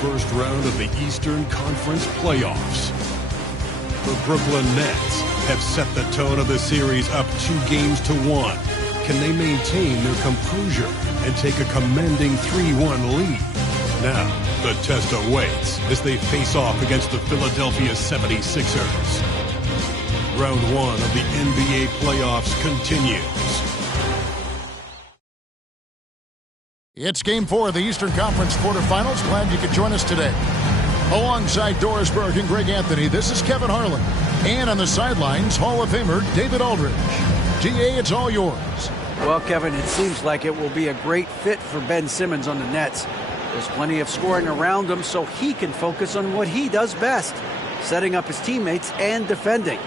first round of the Eastern Conference playoffs. The Brooklyn Nets have set the tone of the series up 2-1. Can they maintain their composure and take a commanding 3-1 lead? Now, the test awaits as they face off against the Philadelphia 76ers. Round 1 of the NBA playoffs continues. It's Game 4 of the Eastern Conference quarterfinals. Glad you could join us today. Alongside Doris Burke and Greg Anthony, this is Kevin Harlan. And on the sidelines, Hall of Famer David Aldridge. DA, it's all yours. Well, Kevin, it seems like it will be a great fit for Ben Simmons on the Nets. There's plenty of scoring around him so he can focus on what he does best, setting up his teammates and defending.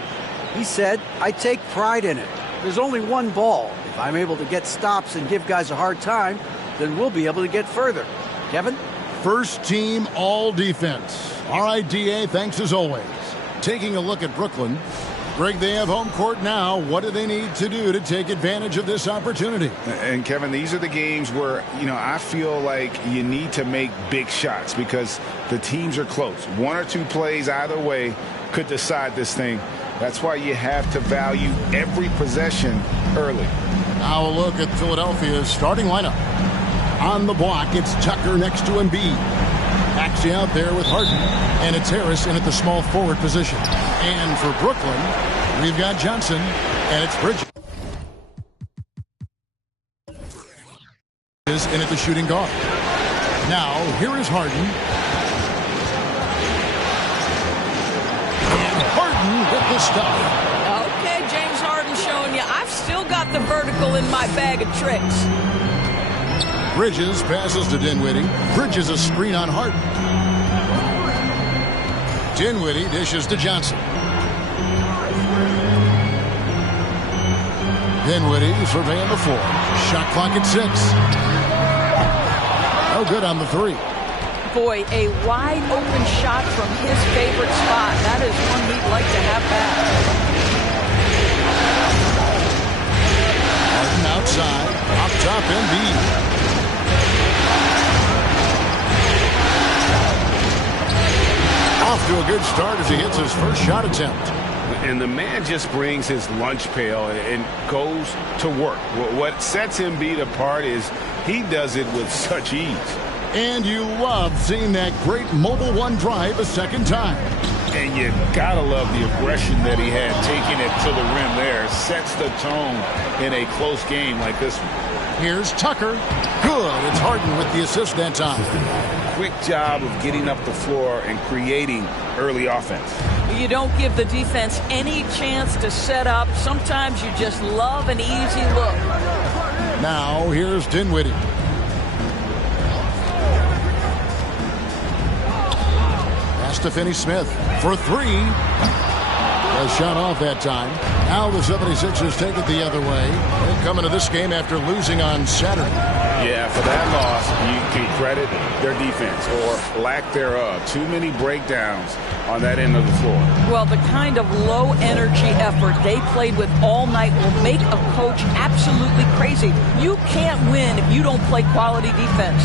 He said, "I take pride in it. There's only one ball. If I'm able to get stops and give guys a hard time, then we'll be able to get further." Kevin? First team all defense. All right, DA, thanks as always. Taking a look at Brooklyn. Greg, they have home court now. What do they need to do to take advantage of this opportunity? And Kevin, these are the games where, I feel like you need to make big shots because the teams are close. One or two plays either way could decide this thing. That's why you have to value every possession early. Now a look at Philadelphia's starting lineup. On the block, it's Tucker next to Embiid. Backs out there with Harden. And it's Harris in at the small forward position. And for Brooklyn, we've got Johnson, and it's Bridges in at the shooting guard. Now, here is Harden. And Harden with the stuff. Okay, James Harden showing you. I've still got the vertical in my bag of tricks. Bridges passes to Dinwiddie. Bridges a screen on Harden. Dinwiddie dishes to Johnson. Dinwiddie surveying the floor. Shot clock at 6. No good on the 3. Boy, a wide open shot from his favorite spot. That is one he'd like to have back. Harden outside. Up top, Embiid. Off to a good start as he hits his first shot attempt. And the man just brings his lunch pail and goes to work. What sets Embiid apart is he does it with such ease. And you love seeing that great mobile one drive a second time. And you gotta love the aggression that he had taking it to the rim there. Sets the tone in a close game like this one. Here's Tucker. Good. It's Harden with the assist that time. Quick job of getting up the floor and creating early offense. You don't give the defense any chance to set up. Sometimes you just love an easy look. Now here's Dinwiddie. Pass to Finney-Smith for 3. A shot off that time. Now the 76ers take it the other way. They come into this game after losing on Saturday. Yeah, for that loss, you can credit their defense or lack thereof. Too many breakdowns on that end of the floor. Well, the kind of low-energy effort they played with all night will make a coach absolutely crazy. You can't win if you don't play quality defense.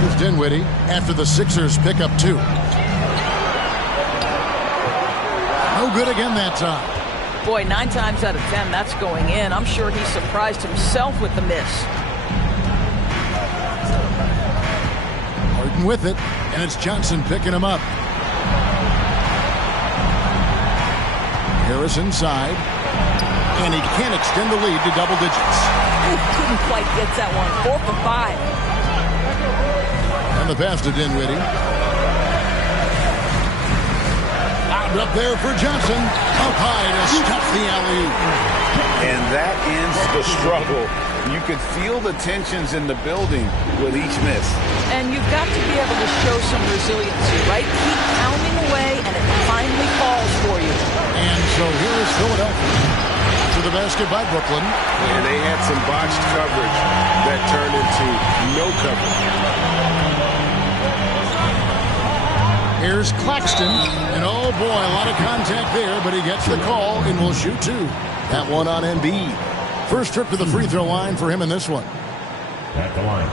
Here's Dinwiddie after the Sixers pick up 2. No good again that time. Boy, 9 times out of 10, that's going in. I'm sure he surprised himself with the miss. Harden with it, and it's Johnson picking him up. Harris inside, and he can't extend the lead to double digits. Ooh, couldn't quite get that one. 4 for 5. And the pass to Dinwiddie. Up there for Johnson. Up high to stop the alley-oop. And that ends the struggle. You could feel the tensions in the building with each miss. And you've got to be able to show some resiliency, right? Keep pounding away, and it finally falls for you. And so here is Philadelphia. To the basket by Brooklyn. And they had some botched coverage that turned into no coverage. Here's Claxton, and oh boy, a lot of contact there, but he gets the call and will shoot 2. That one on Embiid. First trip to the free throw line for him in this one. At the line,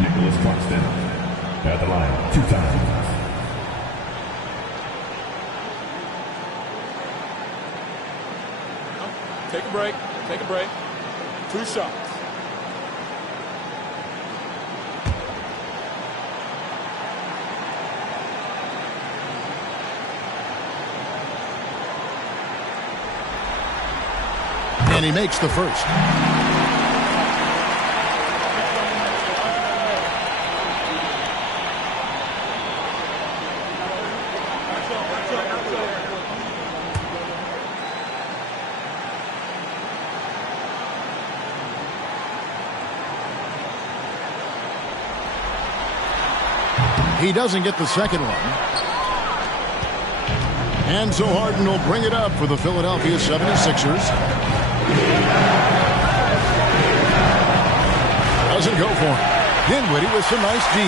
Nicholas Claxton. At the line, 2 times. Take a break. Take a break. 2 shots. And he makes the first. He doesn't get the second one. And so Harden will bring it up for the Philadelphia 76ers. Doesn't go for it. Dinwiddie with some nice D.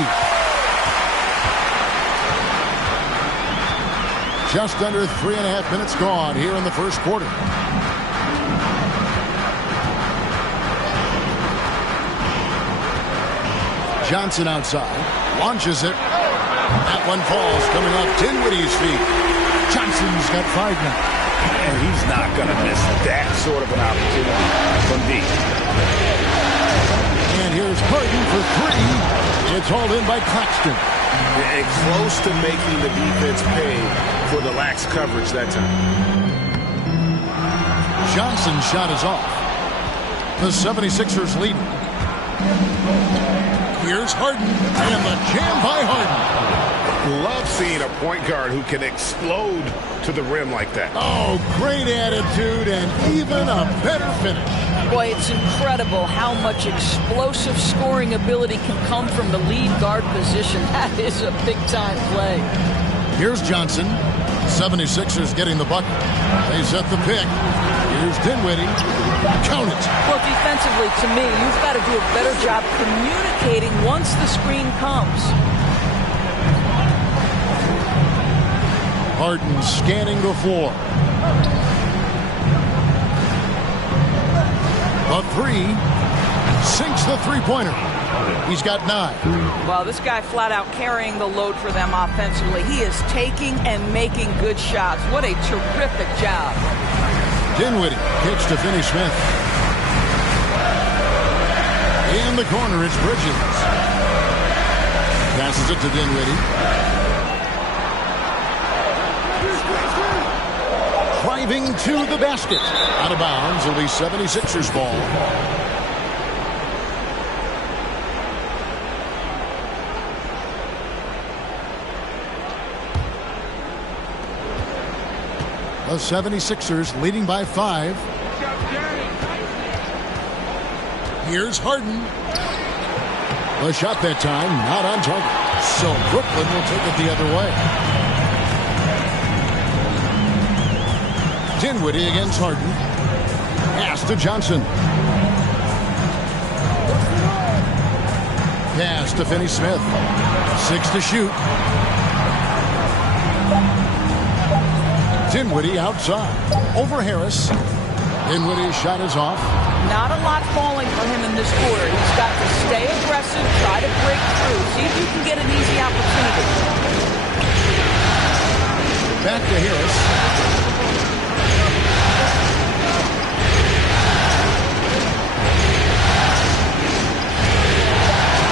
Just under 3.5 minutes gone here in the first quarter. Johnson outside. Launches it. That one falls coming off Dinwiddie's feet. Johnson's got 5 now. And he's not going to miss that sort of an opportunity from deep. And here's Harden for 3. It's hauled in by Claxton. It's close to making the defense pay for the lax coverage that time. Johnson's shot is off. The 76ers lead. Here's Harden, and the jam by Harden. Love seeing a point guard who can explode to the rim like that. Oh, great attitude and even a better finish. Boy, it's incredible how much explosive scoring ability can come from the lead guard position. That is a big-time play. Here's Johnson. 76ers getting the bucket. They set the pick. Here's Dinwiddie. Count it. Well, defensively, to me, you've got to do a better job communicating once the screen comes. Harden scanning the floor. A 3. Sinks the three-pointer. He's got 9. Well, this guy flat out carrying the load for them offensively. He is taking and making good shots. What a terrific job. Dinwiddie kicks to Finney-Smith. In the corner, it's Bridges. Passes it to Dinwiddie. Driving to the basket. Out of bounds. It'll be 76ers ball. The 76ers leading by 5. Here's Harden. The shot that time, not on target. So Brooklyn will take it the other way. Dinwiddie against Harden. Pass to Johnson. Pass to Finney-Smith. 6 to shoot. Dinwiddie outside. Over Harris. Dinwiddie's shot is off. Not a lot falling for him in this quarter. He's got to stay aggressive, try to break through, see if you can get an easy opportunity. Back to Harris.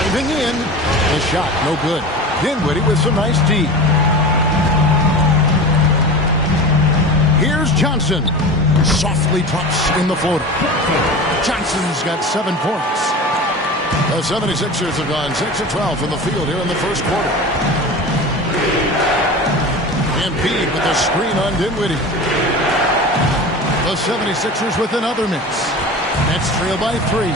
Diving in. The shot, no good. Dinwiddie with some nice D. Here's Johnson. Softly drops in the floater. Johnson's got 7 points. The 76ers have gone 6 of 12 from the field here in the first quarter. Embiid with the screen on Dinwiddie. The 76ers with another miss. Nets trail by 3.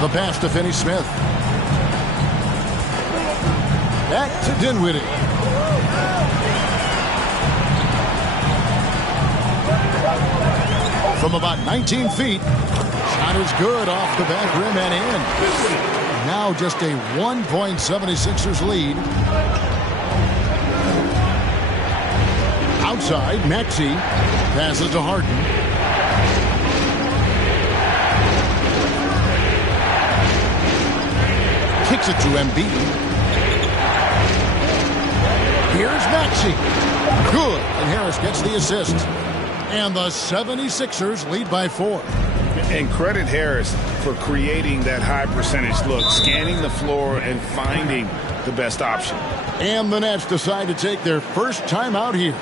The pass to Finney-Smith. Back to Dinwiddie. From about 19 feet. Shot is good off the back rim and in. Now just a 1-point 76ers lead. Outside, Maxey passes to Harden. Kicks it to Embiid. Here's Maxey. Good. And Harris gets the assist. And the 76ers lead by 4. And credit Harris for creating that high percentage look, scanning the floor and finding the best option. And the Nets decide to take their first time out here.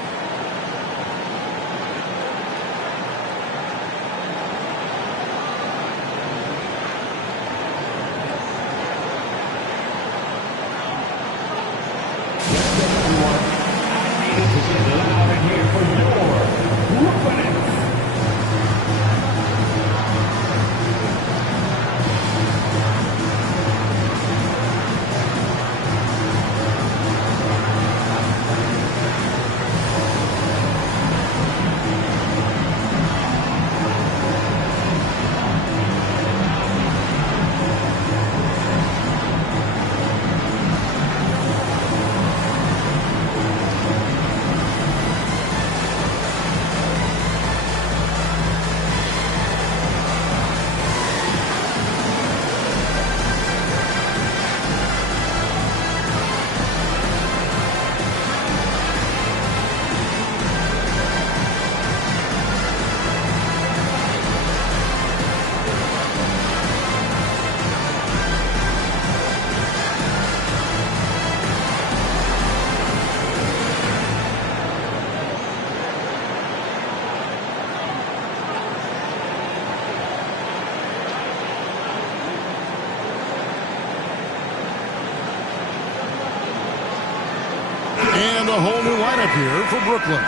And a whole new lineup here for Brooklyn.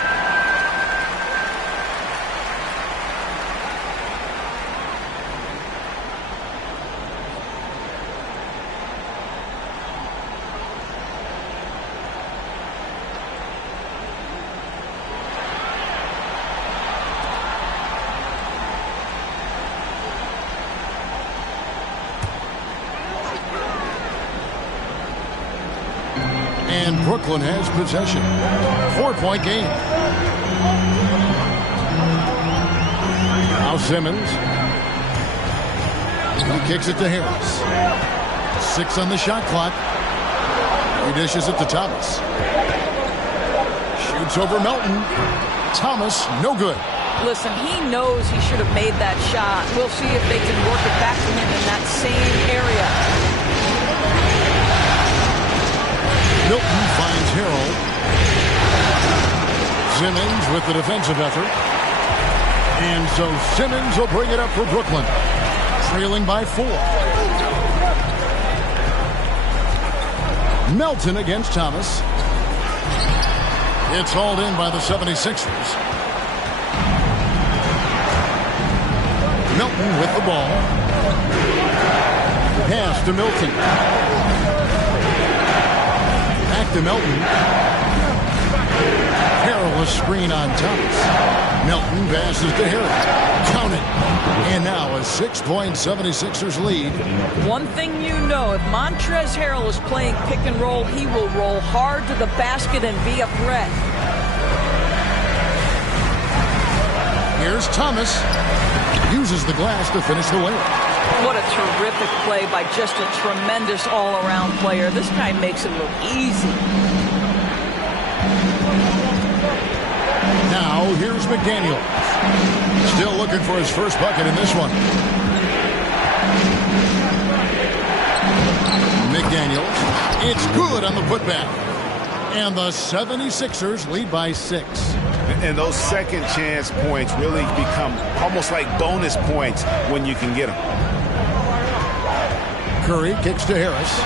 And Brooklyn has possession. 4-point game. Now Simmons. He kicks it to Harris. 6 on the shot clock. He dishes it to Thomas. Shoots over Melton. Thomas, no good. Listen, he knows he should have made that shot. We'll see if they can work it back to him in that same area. Milton finds Harrell. Simmons with the defensive effort. And so Simmons will bring it up for Brooklyn. Trailing by 4. Melton against Thomas. It's hauled in by the 76ers. Melton with the ball. Pass to Milton. Back to Melton. Harrell a screen on Thomas. Melton passes to Harrell. Count it. And now a 6-point 76ers lead. One thing you know, if Montrezl Harrell is playing pick and roll, he will roll hard to the basket and be a threat. Here's Thomas. Uses the glass to finish the layup. What a terrific play by just a tremendous all-around player. This guy makes it look easy. Now, here's McDaniel. Still looking for his first bucket in this one. McDaniels. It's good on the putback. And the 76ers lead by 6. And those second chance points really become almost like bonus points when you can get them. Curry kicks to Harris.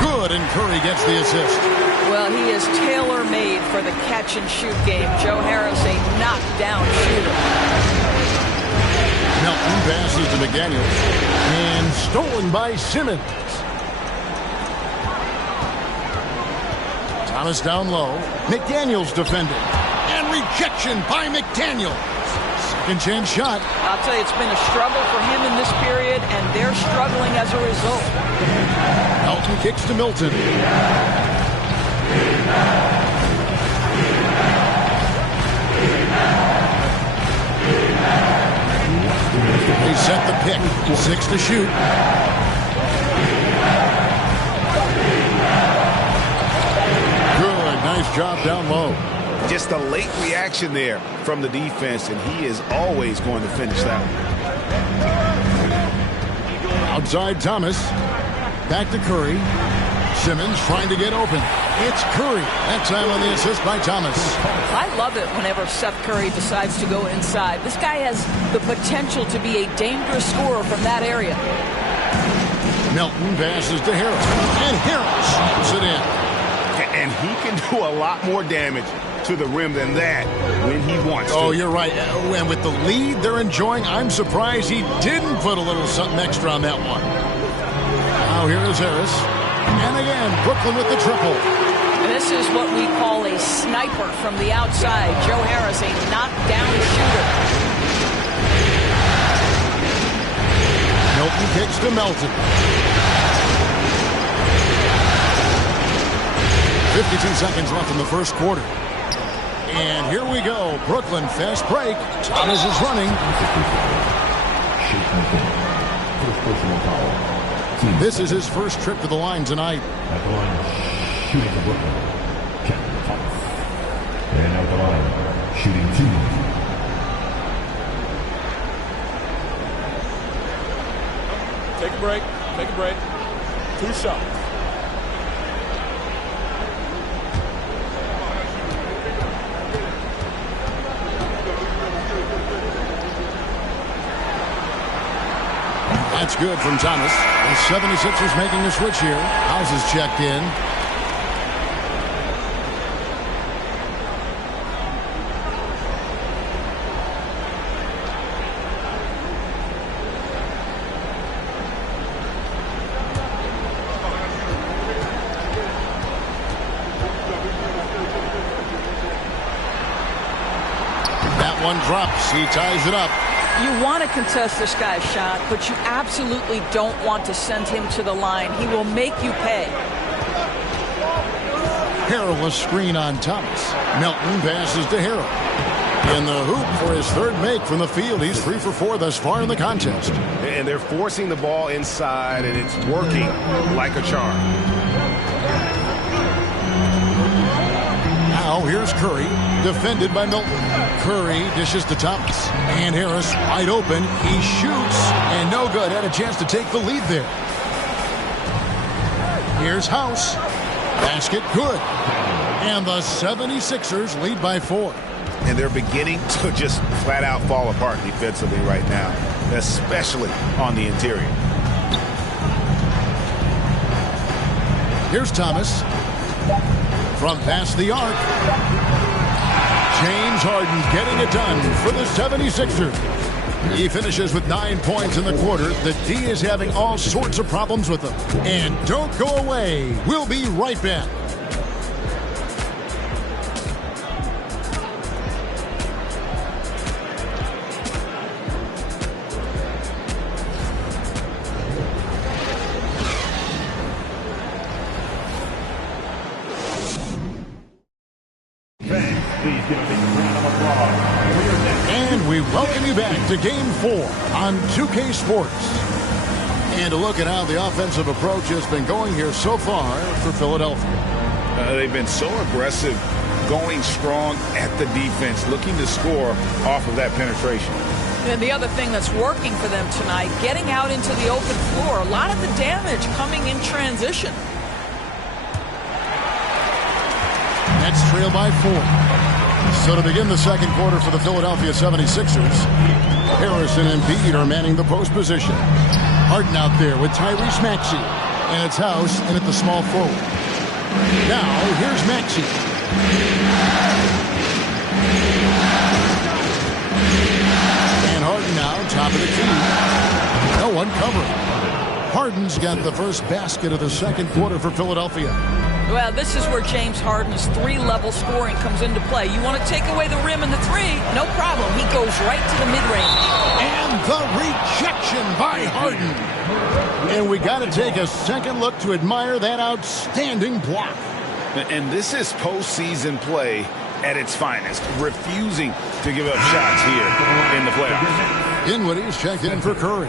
Good, and Curry gets the assist. Well, he is tailor-made for the catch-and-shoot game. Joe Harris, a knockdown shooter. Melton passes to McDaniels. And stolen by Simmons. Thomas down low. McDaniels defending. And rejection by McDaniels. Second chance shot. I'll tell you, it's been a struggle for him in this period, and they're struggling as a result. Melton kicks to Milton. They set the pick. 6 to shoot. job down low. Just a late reaction there from the defense, and he is always going to finish that one. Outside Thomas. Back to Curry. Simmons trying to get open. It's Curry. That time on the assist by Thomas. I love it whenever Seth Curry decides to go inside. This guy has the potential to be a dangerous scorer from that area. Melton passes to Harris. And Harris shoots it in. And he can do a lot more damage to the rim than that when he wants to. Oh, you're right. And with the lead they're enjoying, I'm surprised he didn't put a little something extra on that one. Now here is Harris. And again, Brooklyn with the triple. This is what we call a sniper from the outside. Joe Harris, a knockdown shooter. Melton kicks to Melton. 52 seconds left in the first quarter. And here we go. Brooklyn fast break. Thomas is running. This is his first trip to the line tonight. At the line, shooting for Brooklyn, Captain Thomas. And at the line, shooting 2. Take a break. Take a break. 2 shots. That's good from Thomas. The 76ers making a switch here. House is checked in. That one drops. He ties it up. You want to contest this guy's shot, but you absolutely don't want to send him to the line. He will make you pay. Harrell's screen on Thomas. Melton passes to Harrell. In the hoop for his third make from the field. He's 3 for 4 thus far in the contest. And they're forcing the ball inside, and it's working like a charm. Now here's Curry, defended by Milton. Curry dishes to Thomas. And Harris wide open. He shoots, and no good. Had a chance to take the lead there. Here's House. Basket good. And the 76ers lead by 4. And they're beginning to just flat out fall apart defensively right now, especially on the interior. Here's Thomas. From past the arc. James Harden getting it done for the 76ers. He finishes with 9 points in the quarter. The D is having all sorts of problems with them. And don't go away. We'll be right back. And we welcome you back to Game 4 on 2K Sports. And a look at how the offensive approach has been going here so far for Philadelphia. They've been so aggressive, going strong at the defense, looking to score off of that penetration. And the other thing that's working for them tonight, getting out into the open floor. A lot of the damage coming in transition. Nets trail by 4. So to begin the second quarter for the Philadelphia 76ers, Harrison and Embiid are manning the post position. Harden out there with Tyrese Maxey. And it's House in at the small forward. Now, here's Maxey. And Harden now, top of the key. No one covering. Harden's got the first basket of the second quarter for Philadelphia. Well, this is where James Harden's 3-level scoring comes into play. You want to take away the rim and the 3, no problem. He goes right to the mid-range. And the rejection by Harden. And we got to take a second look to admire that outstanding block. And this is postseason play at its finest, refusing to give up shots here in the playoffs. Dinwiddie's checked in for Curry.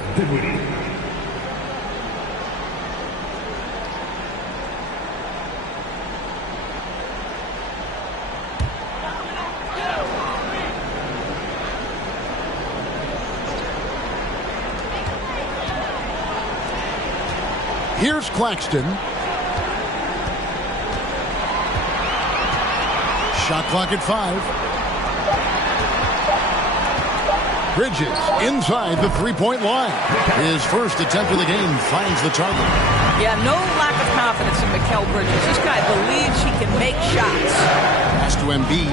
Here's Claxton. Shot clock at 5. Bridges inside the three-point line. His first attempt of the game finds the target. Yeah, no lack of confidence in Mikal Bridges. This guy believes he can make shots. Pass to Embiid.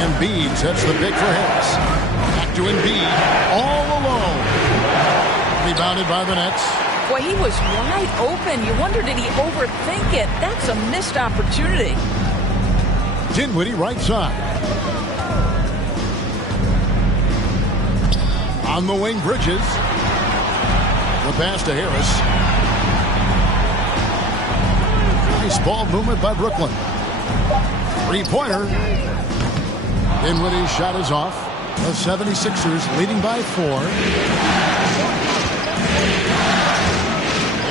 Embiid sets the pick for Harris. Back to Embiid. All alone. Rebounded by the Nets. Boy, he was wide open. You wonder, did he overthink it? That's a missed opportunity. Dinwiddie right side. On the wing, Bridges. The pass to Harris. Nice ball movement by Brooklyn. Three-pointer. Dinwiddie's shot is off. The 76ers leading by 4.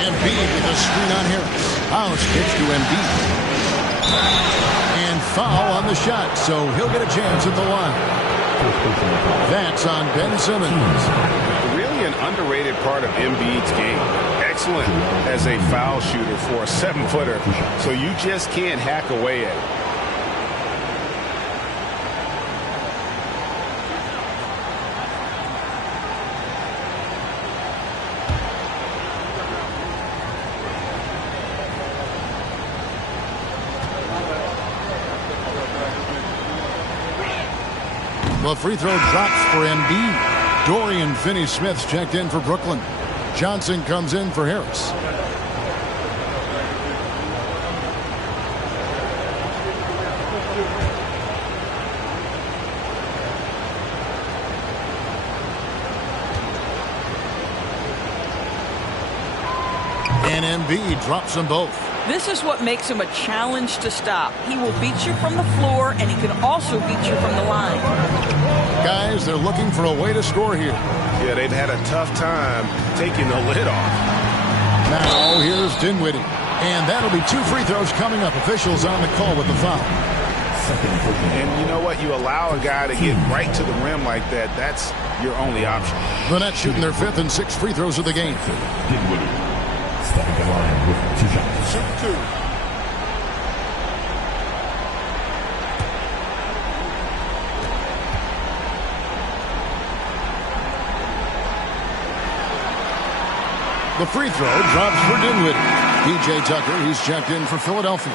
Embiid with a screen on Harris. House kicks to Embiid. And foul on the shot, so he'll get a chance at the line. That's on Ben Simmons. Really an underrated part of Embiid's game. Excellent as a foul shooter for a 7-footer, so you just can't hack away at it. The free throw drops for Embiid. Dorian Finney-Smith's checked in for Brooklyn. Johnson comes in for Harris. And Embiid drops them both. This is what makes him a challenge to stop. He will beat you from the floor, and he can also beat you from the line. Guys, they're looking for a way to score here. Yeah, they've had a tough time taking the lid off. Now here's Dinwiddie. And that'll be 2 free throws coming up. Officials on the call with the foul. And you know what? You allow a guy to get right to the rim like that. That's your only option. The Nets shooting their 5th and 6th free throws of the game. Dinwiddie stepping the line with 2 shots. Shoot 2. The free throw drops for Dinwiddie. P.J. Tucker, he's checked in for Philadelphia.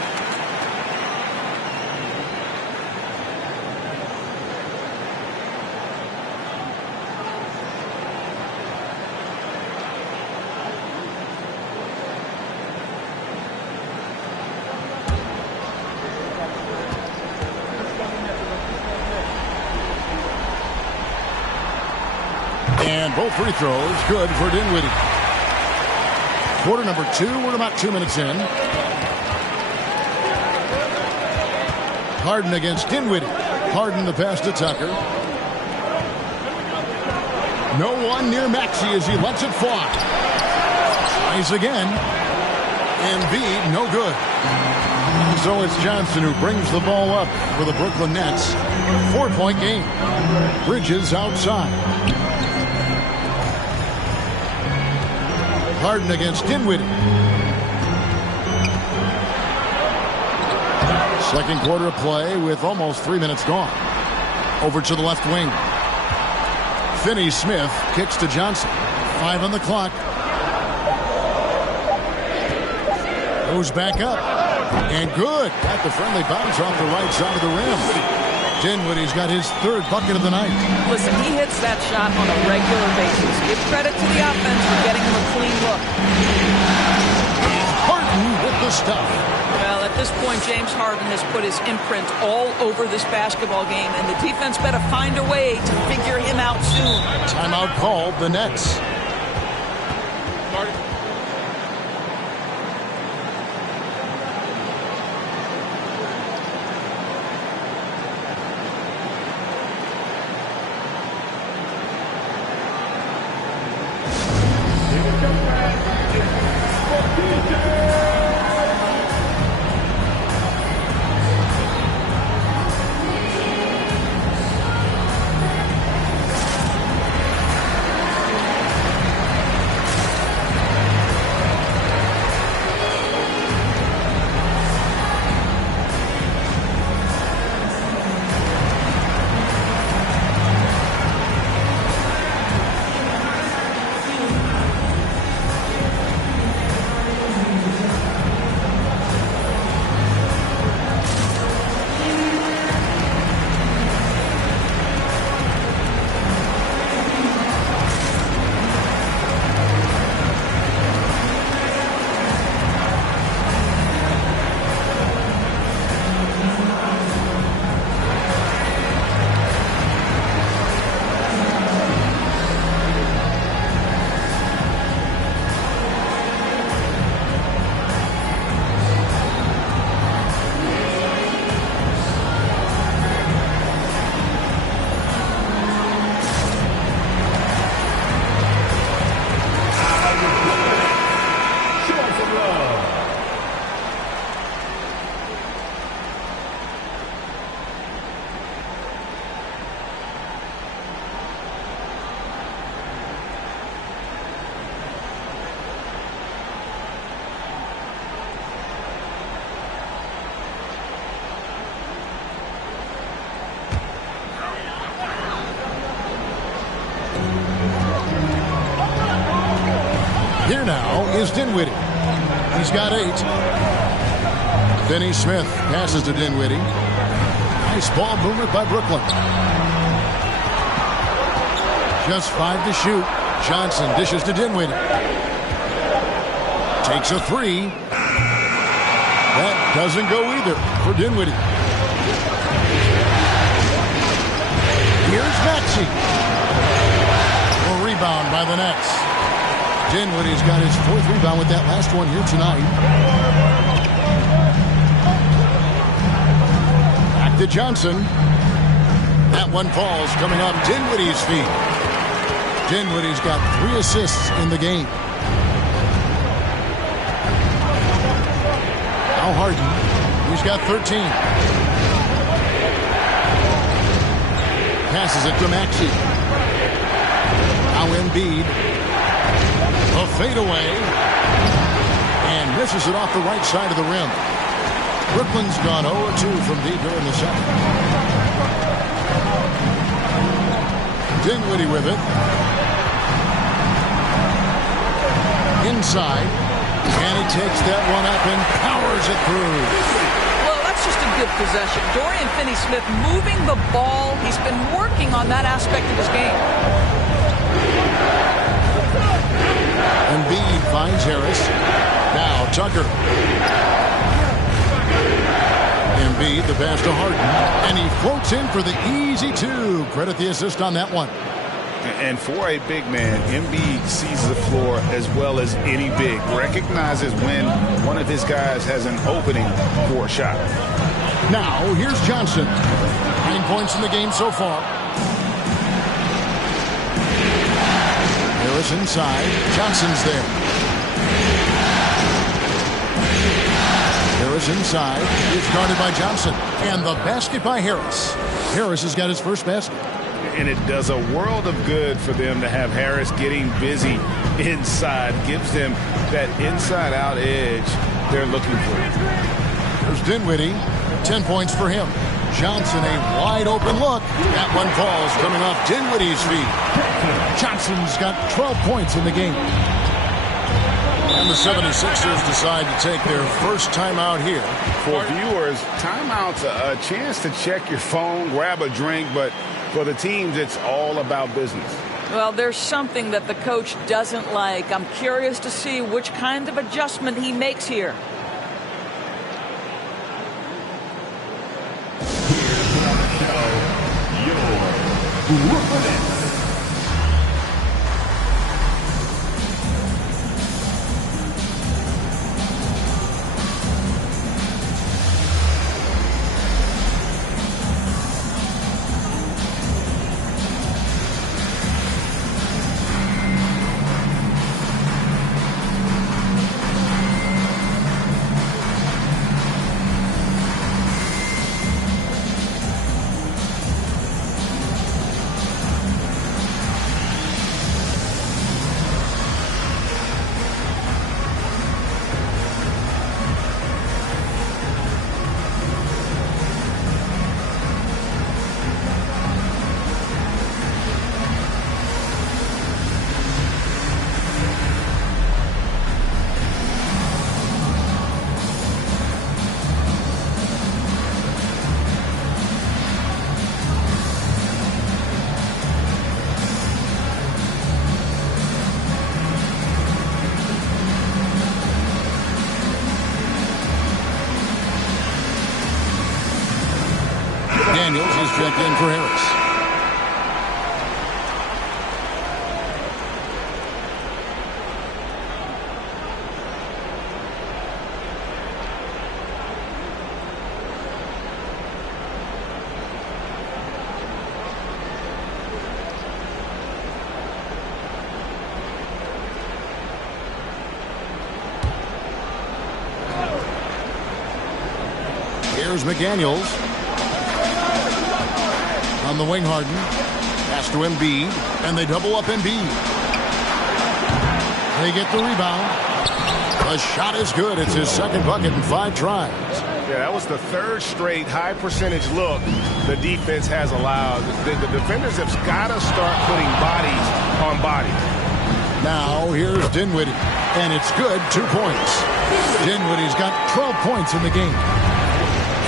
And both free throws good for Dinwiddie. Quarter number 2, we're about 2 minutes in. Harden against Dinwiddie. Harden the pass to Tucker. No one near Maxey as he lets it fly. Tries again. Embiid, no good. So it's Johnson who brings the ball up for the Brooklyn Nets. 4-point game. Bridges outside. Harden against Dinwiddie. Second quarter of play with almost 3 minutes gone. Over to the left wing. Finney-Smith kicks to Johnson. 5 on the clock. Goes back up. And good. Got the friendly bounce off the right side of the rim. Dinwiddie's got his 3rd bucket of the night. Listen, he hits that shot on a regular basis. Give credit to the offense for getting him a clean look. Harden with the stuff. Well, at this point, James Harden has put his imprint all over this basketball game, and the defense better find a way to figure him out soon. Timeout called, the Nets. here now is Dinwiddie. He's got 8. Finney Smith passes to Dinwiddie. Nice ball movement by Brooklyn. Just 5 to shoot. Johnson dishes to Dinwiddie. Takes a 3. That doesn't go either for Dinwiddie. Here's Maxey. A rebound by the Nets. Dinwiddie's got his 4th rebound with that last one here tonight. Back to Johnson. That one falls coming off Dinwiddie's feet. Dinwiddie's got 3 assists in the game. Now Harden. He's got 13. Passes it to Maxey. Now Embiid. A fadeaway. And misses it off the right side of the rim. Brooklyn's gone 0-2 from deep here in the second. Dinwiddie with it. Inside. And he takes that one up and powers it through. Well, that's just a good possession. Dorian Finney-Smith moving the ball. He's been working on that aspect of his game. Embiid finds Harris. Now Tucker. Embiid, the pass to Harden. And he floats in for the easy 2. Credit the assist on that one. And for a big man, Embiid sees the floor as well as any big. Recognizes when one of his guys has an opening for a shot. Now, here's Johnson. 9 points in the game so far. Harris inside. Johnson's there. Harris inside. It's guarded by Johnson. And the basket by Harris. Harris has got his first basket. And it does a world of good for them to have Harris getting busy inside. Gives them that inside-out edge they're looking for. There's Dinwiddie. 10 points for him. Johnson, a wide-open look. That one falls coming off Dinwiddie's feet. Johnson's got 12 points in the game. And the 76ers decide to take their first timeout here. For viewers, timeout's a chance to check your phone, grab a drink, but for the teams, it's all about business. Well, there's something that the coach doesn't like. I'm curious to see which kind of adjustment he makes here. Daniels is checked in for Harris. Here's McDaniels. On the wing, Harden. Pass to Embiid. And they double up Embiid. They get the rebound. The shot is good. It's his second bucket in 5 tries. Yeah, that was the 3rd straight high percentage look the defense has allowed. The defenders have got to start putting bodies on bodies. Now here's Dinwiddie, and it's good, 2 points. Dinwiddie's got 12 points in the game.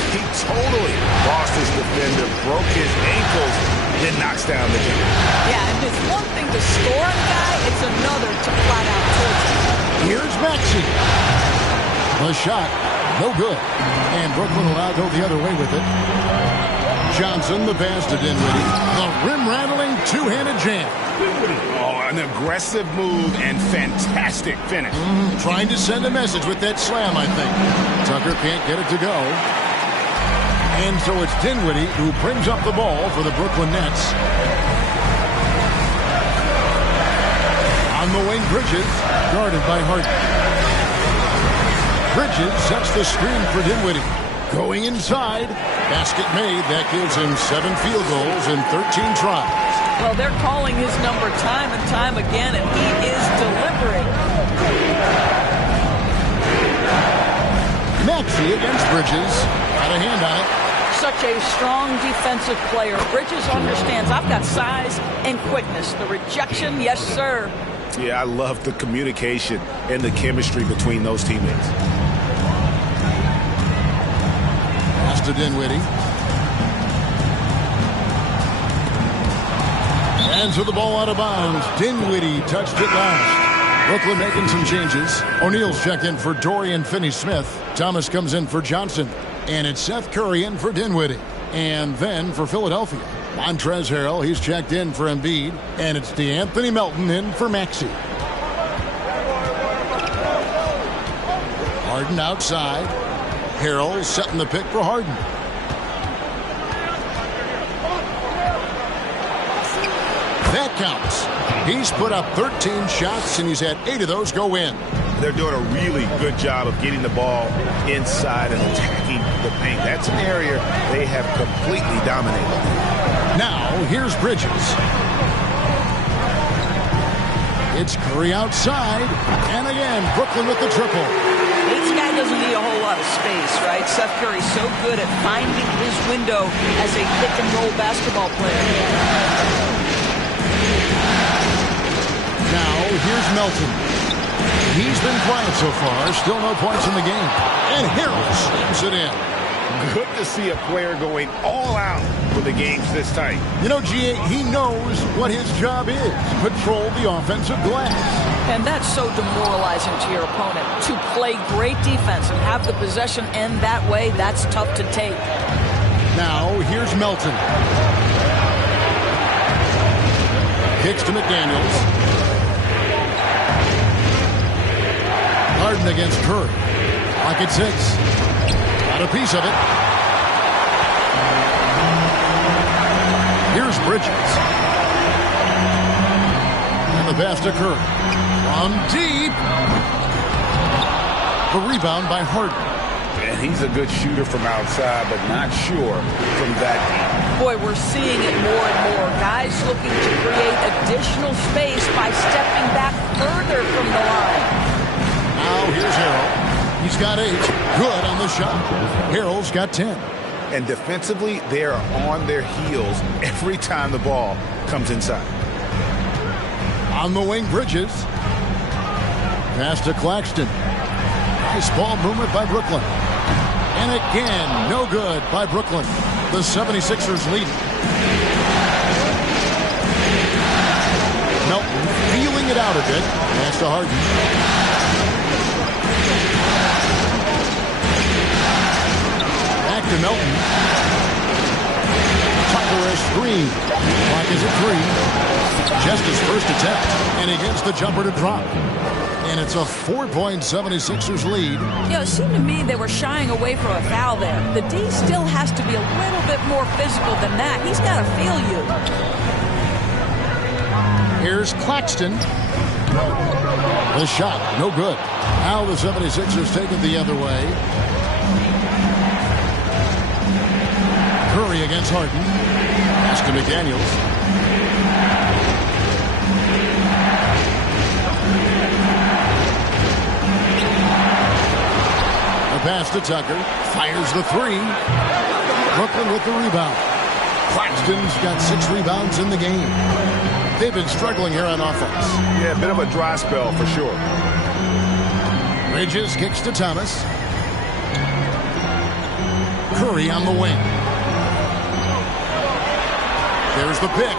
He totally lost his defender, broke his ankles, then knocks down the game. Yeah, and it's one thing to score a guy, it's another to flat out torch him. Here's Maxey. The shot, no good. And Brooklyn will now go the other way with it. Johnson, the pass to Dinwiddie. The rim-rattling two-handed jam. Oh, an aggressive move and fantastic finish. Trying to send a message with that slam, I think. Tucker can't get it to go. And so it's Dinwiddie who brings up the ball for the Brooklyn Nets. On the wing, Bridges, guarded by Harden. Bridges sets the screen for Dinwiddie. Going inside. Basket made. That gives him 7 field goals in 13 tries. Well, they're calling his number time and time again, and he is delivering. Maxey against Bridges. Got a hand on it. Such a strong defensive player. Bridges understands I've got size and quickness. The rejection, yes, sir. Yeah, I love the communication and the chemistry between those teammates. Pass to Dinwiddie. Hands with the ball out of bounds. Dinwiddie touched it last. Brooklyn making some changes. O'Neal's checked in for Dorian Finney-Smith. Thomas comes in for Johnson. And it's Seth Curry in for Dinwiddie. And then for Philadelphia, Montrezl Harrell, he's checked in for Embiid. And it's DeAnthony Melton in for Maxey. Harden outside. Harrell setting the pick for Harden. That counts. He's put up 13 shots, and he's had 8 of those go in. They're doing a really good job of getting the ball inside and attacking the paint. That's an area they have completely dominated. Now, here's Bridges. It's Curry outside. And again, Brooklyn with the triple. This guy doesn't need a whole lot of space, right? Seth Curry's so good at finding his window as a pick-and-roll basketball player. Now, here's Melton. He's been quiet so far. Still no points in the game. And Harrell slams it in. Good to see a player going all out when the game's this tight. You know, G.A., he knows what his job is. Patrol the offensive glass. And that's so demoralizing to your opponent. To play great defense and have the possession end that way, that's tough to take. Now, here's Melton. Kicks to McDaniels. Harden against Curry. Clock at 6. Got a piece of it. Here's Bridges. And the pass to Curry. From deep. The rebound by Harden. And he's a good shooter from outside, but not sure from that deep. Boy, we're seeing it more and more. Guys looking to create additional space by stepping back further from the line. Now here's Harrell. He's got 8. Good on the shot. Harrell's got 10. And defensively, they are on their heels every time the ball comes inside. On the wing, Bridges. Pass to Claxton. Nice ball movement by Brooklyn. And again, no good by Brooklyn. The 76ers lead. Melton feeling it out a bit. Pass to Harden. Back to Melton. Tucker has screen. Clock is at 3. Just his first attempt. And he gets the jumper to drop. And it's a 4-point 76ers lead. You know, it seemed to me they were shying away from a foul there. The D still has to be a little bit more physical than that. He's got to feel you. Here's Claxton. The shot, no good. Now the 76ers take it the other way. Curry against Harden. Pass to McDaniels. The pass to Tucker. Fires the 3. Brooklyn with the rebound. Claxton's got 6 rebounds in the game. They've been struggling here on offense. Yeah, a bit of a dry spell for sure. Bridges kicks to Thomas. Curry on the wing. There's the pick.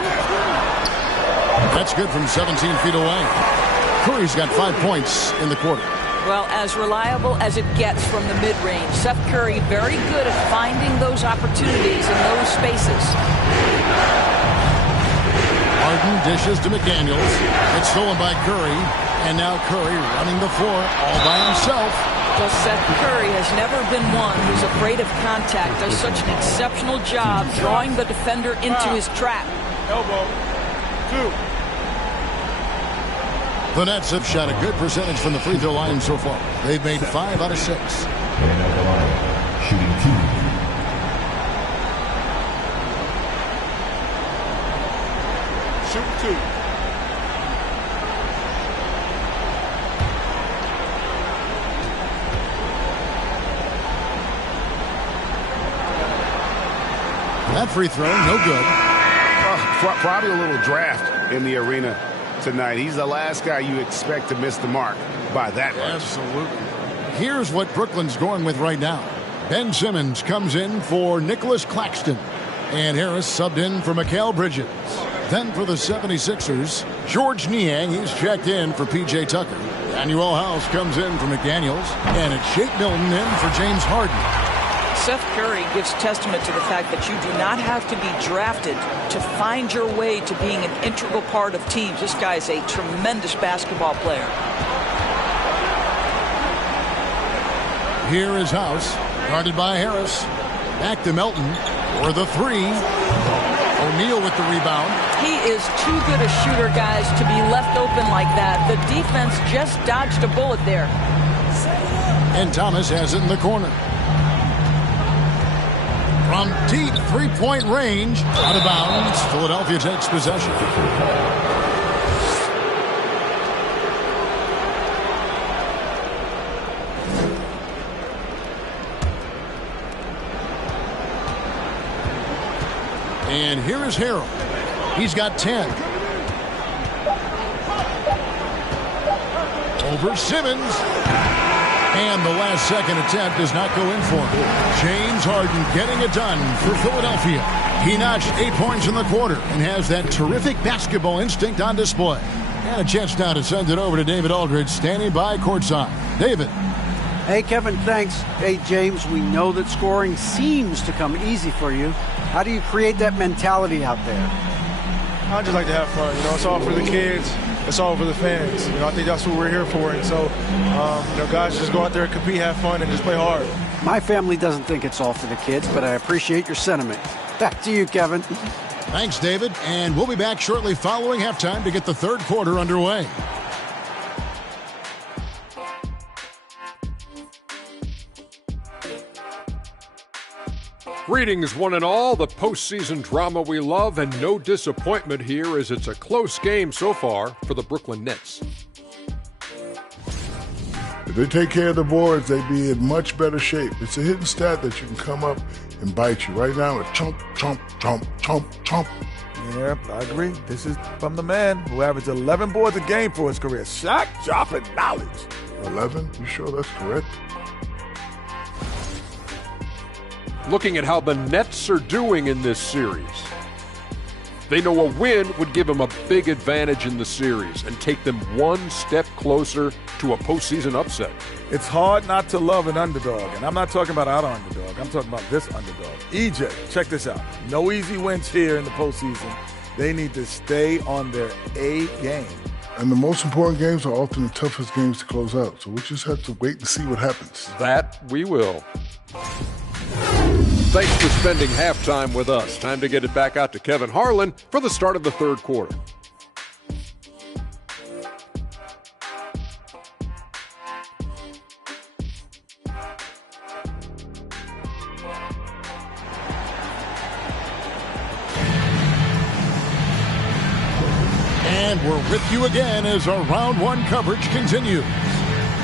That's good from 17 feet away. Curry's got 5 points in the quarter. Well, as reliable as it gets from the mid-range. Seth Curry very good at finding those opportunities in those spaces. Harden dishes to McDaniels. It's stolen by Curry. And now Curry running the floor all by himself. Well, Seth Curry has never been one who's afraid of contact. Does such an exceptional job drawing the defender into his trap. Elbow. 2. The Nets have shot a good percentage from the free throw line so far. They've made 5 out of 6. And at the line, shooting 2. Shoot 2. That free throw, no good. Probably a little draft in the arena tonight. He's the last guy you expect to miss the mark by that much. Absolutely. Here's what Brooklyn's going with right now. Ben Simmons comes in for Nicholas Claxton. And Harris subbed in for Mikal Bridges. Then for the 76ers, George Niang, he's checked in for P.J. Tucker. Daniel House comes in for McDaniels. And it's Shake Milton in for James Harden. Seth Curry gives testament to the fact that you do not have to be drafted to find your way to being an integral part of teams. This guy is a tremendous basketball player. Here is House, guarded by Harris. Back to Melton for the 3. O'Neal with the rebound. He is too good a shooter, guys, to be left open like that. The defense just dodged a bullet there. And Thomas has it in the corner. From deep three-point range, out of bounds, Philadelphia takes possession. And here is Harrell. He's got 10. Over Simmons. And the last second attempt does not go in for him. James Harden getting it done for Philadelphia. He notched 8 points in the quarter and has that terrific basketball instinct on display. And a chance now to send it over to David Aldridge, standing by courtside. David. Hey, Kevin, thanks. Hey, James, we know that scoring seems to come easy for you. How do you create that mentality out there? I just like to have fun. It's all for the kids. It's all for the fans. I think that's what we're here for. And so, guys, just go out there and compete, have fun, and just play hard. My family doesn't think it's all for the kids, but I appreciate your sentiment. Back to you, Kevin. Thanks, David. And we'll be back shortly following halftime to get the third quarter underway. Greetings, one and all. The postseason drama we love, and no disappointment here as it's a close game so far for the Brooklyn Nets. If they take care of the boards, they'd be in much better shape. It's a hidden stat that you can come up and bite you. Right now, it's chomp, chomp, chomp, chomp, chomp. Yeah, I agree. This is from the man who averaged 11 boards a game for his career. Shot, dropping knowledge. 11? You sure that's correct? Looking at how the Nets are doing in this series, they know a win would give them a big advantage in the series and take them one step closer to a postseason upset. It's hard not to love an underdog, and I'm not talking about our underdog. I'm talking about this underdog. EJ, check this out. No easy wins here in the postseason. They need to stay on their A game. And the most important games are often the toughest games to close out, so we just have to wait and see what happens. That we will. Thanks for spending halftime with us. Time to get it back out to Kevin Harlan for the start of the third quarter. And we're with you again as our round one coverage continues.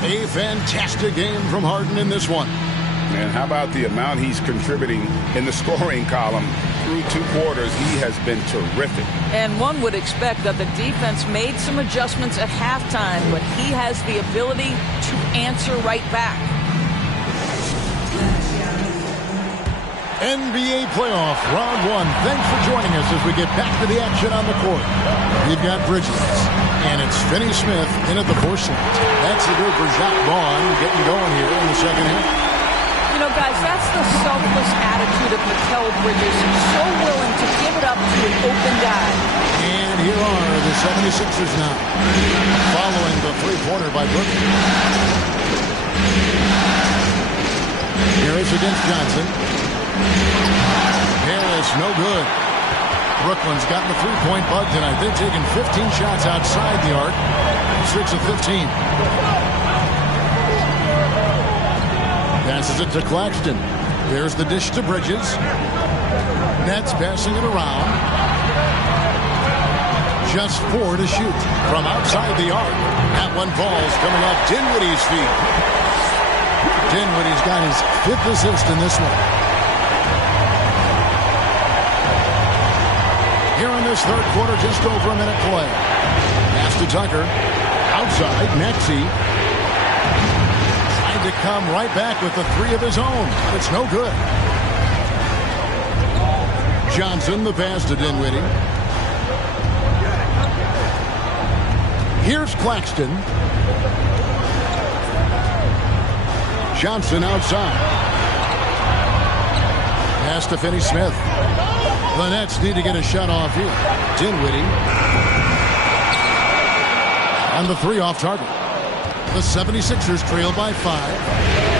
A fantastic game from Harden in this one. Man, how about the amount he's contributing in the scoring column through 2 quarters, he has been terrific. And one would expect that the defense made some adjustments at halftime, but he has the ability to answer right back. NBA playoff round 1. Thanks for joining us as we get back to the action on the court. We've got Bridges, and it's Finney Smith in at the 4 slot. That's the good for Jacques Vaughn getting going here in the second half. You know, guys, that's the selfless attitude of Mikal Bridges. So willing to give it up to an open guy. And here are the 76ers now, following the 3-pointer by Brooklyn. Harris against Johnson. Harris, no good. Brooklyn's gotten the 3-point bug tonight. They've taken 15 shots outside the arc. 6 of 15. Passes it to Claxton. There's the dish to Bridges. Nets passing it around. Just 4 to shoot from outside the arc. That one falls coming off Dinwiddie's feet. Dinwiddie's got his 5th assist in this one. Here in this 3rd quarter, just over a minute play. Pass to Tucker. Outside, Maxey. Trying to come right back with the 3 of his own, but it's no good. Johnson, the pass to Dinwiddie. Here's Claxton. Johnson outside. Pass to Finney Smith. The Nets need to get a shot off here. Dinwiddie. And the 3 off target. The 76ers trail by 5.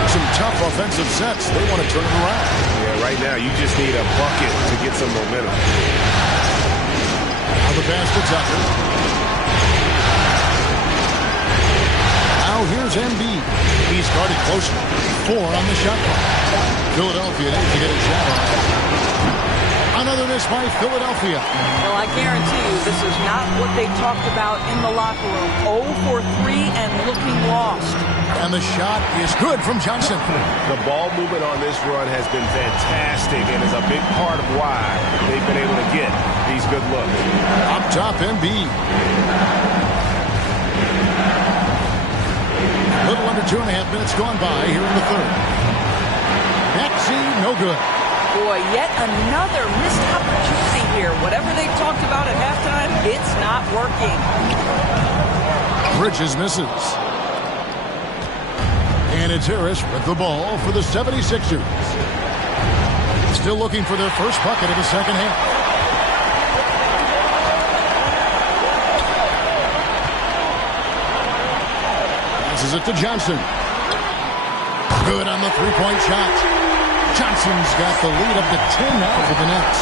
Some tough offensive sets. They want to turn it around. Yeah, right now you just need a bucket to get some momentum. Now the pass to Tucker. Now here's Embiid. He started closer. 4 on the shot clock. Philadelphia needs to get a shot off. Another miss by Philadelphia. Well, I guarantee you this is not what they talked about in the locker room. 0 for 3 and looking lost. And the shot is good from Johnson. The ball movement on this run has been fantastic and is a big part of why they've been able to get these good looks. Up top, Embiid. A little under 2.5 minutes gone by here in the 3rd. Maxey, no good. Boy, yet another missed opportunity here. Whatever they talked about at halftime, it's not working. Bridges misses. And it's Harris with the ball for the 76ers. Still looking for their first bucket of the second half. Passes it to Johnson. Good on the 3-point shot. Johnson's got the lead up to 10 now for the Nets.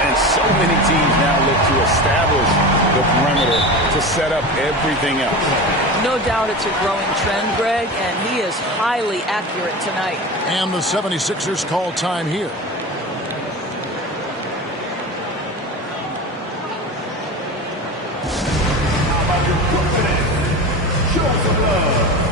And so many teams now look to establish the perimeter to set up everything else. No doubt it's a growing trend, Greg, and he is highly accurate tonight. And the 76ers call time here. How about your confidence? Show some love.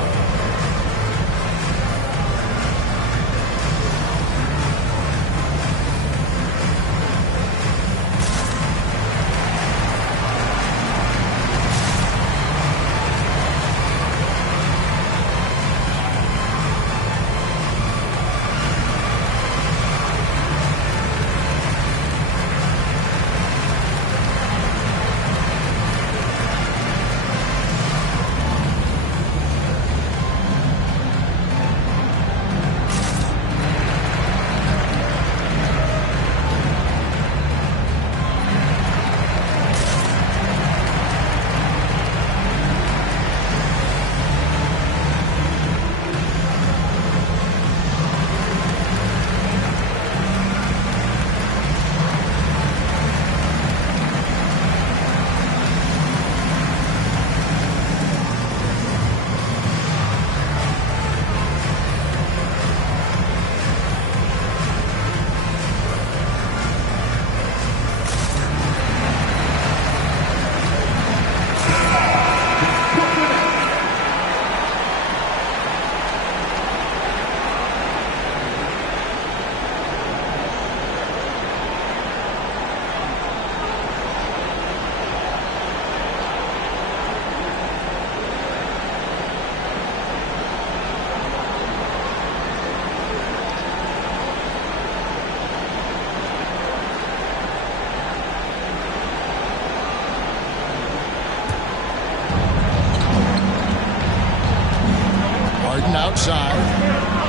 outside.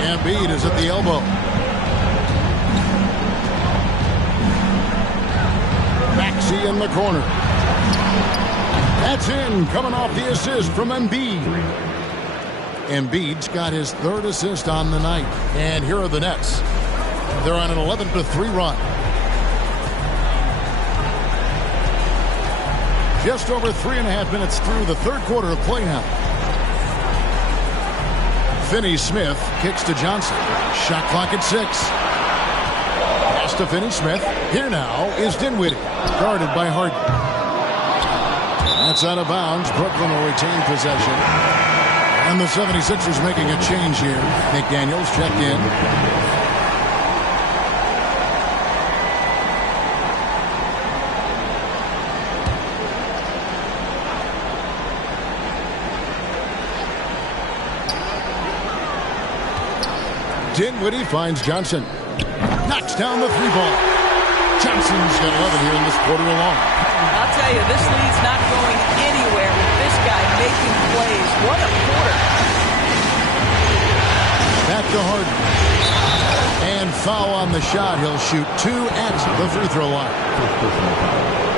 Embiid is at the elbow. Maxey in the corner. That's in, coming off the assist from Embiid. Embiid's got his third assist on the night. And here are the Nets. They're on an 11-3 run. Just over 3.5 minutes through the third quarter of play now. Finney-Smith kicks to Johnson. Shot clock at 6. Pass to Finney-Smith. Here now is Dinwiddie, guarded by Harden. That's out of bounds. Brooklyn will retain possession. And the 76ers making a change here. McDaniels checked in. Dinwiddie finds Johnson. Knocks down the 3-ball. Johnson's got 11 here in this quarter alone. I'll tell you, this lead's not going anywhere with this guy making plays. What a quarter. Back to Harden. And foul on the shot. He'll shoot 2 at the free throw line.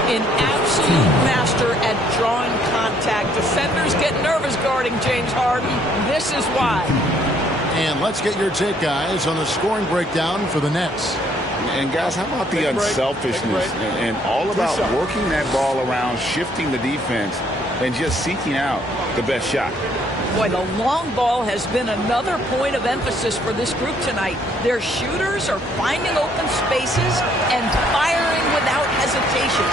An absolute master at drawing contact. Defenders get nervous guarding James Harden. This is why. And let's get your take, guys, on the scoring breakdown for the Nets. And, guys, how about the unselfishness and all about working that ball around, shifting the defense, and just seeking out the best shot? Boy, the long ball has been another point of emphasis for this group tonight. Their shooters are finding open spaces and firing without hesitation.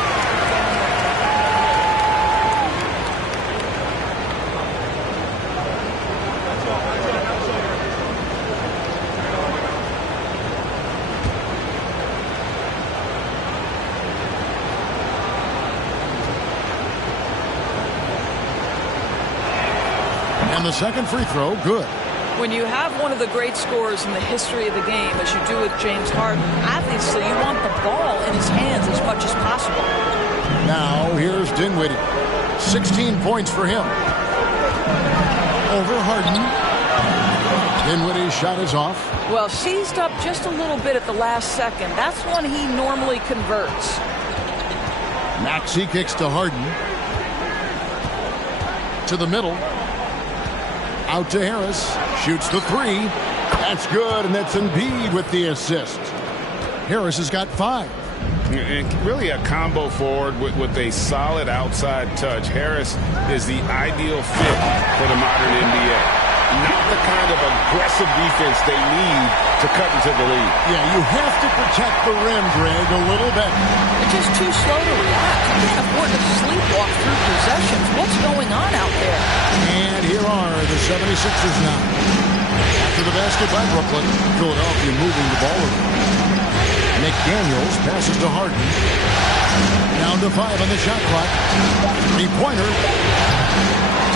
And the second free throw, good. When you have one of the great scorers in the history of the game, as you do with James Harden, obviously you want the ball in his hands as much as possible. Now here's Dinwiddie. 16 points for him. Over Harden. Dinwiddie's shot is off. Well, seized up just a little bit at the last second. That's when he normally converts. Maxey kicks to Harden. To the middle. Out to Harris. Shoots the 3. That's good, and that's Embiid with the assist. Harris has got 5. And really a combo forward with a solid outside touch. Harris is the ideal fit for the modern NBA. Not the kind of aggressive defense they need to cut into the lead. Yeah, you have to protect the rim, Greg, a little bit. It's just too slow to react. You can't afford to sleepwalk through possessions. What's going on out there? And here are the 76ers now. After the basket by Brooklyn, Philadelphia moving the ball around. McDaniels passes to Harden. Down to 5 on the shot clock. 3-pointer.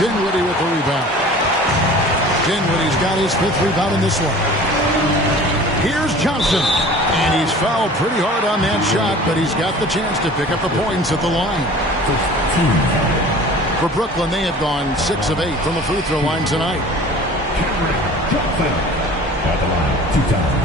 Dinwiddie with the rebound. Dinwiddie's got his 5th rebound in this one. Here's Johnson. And he's fouled pretty hard on that shot, but he's got the chance to pick up the points at the line. For Brooklyn, they have gone 6 of 8 from the free throw line tonight. Johnson at the line 2 times.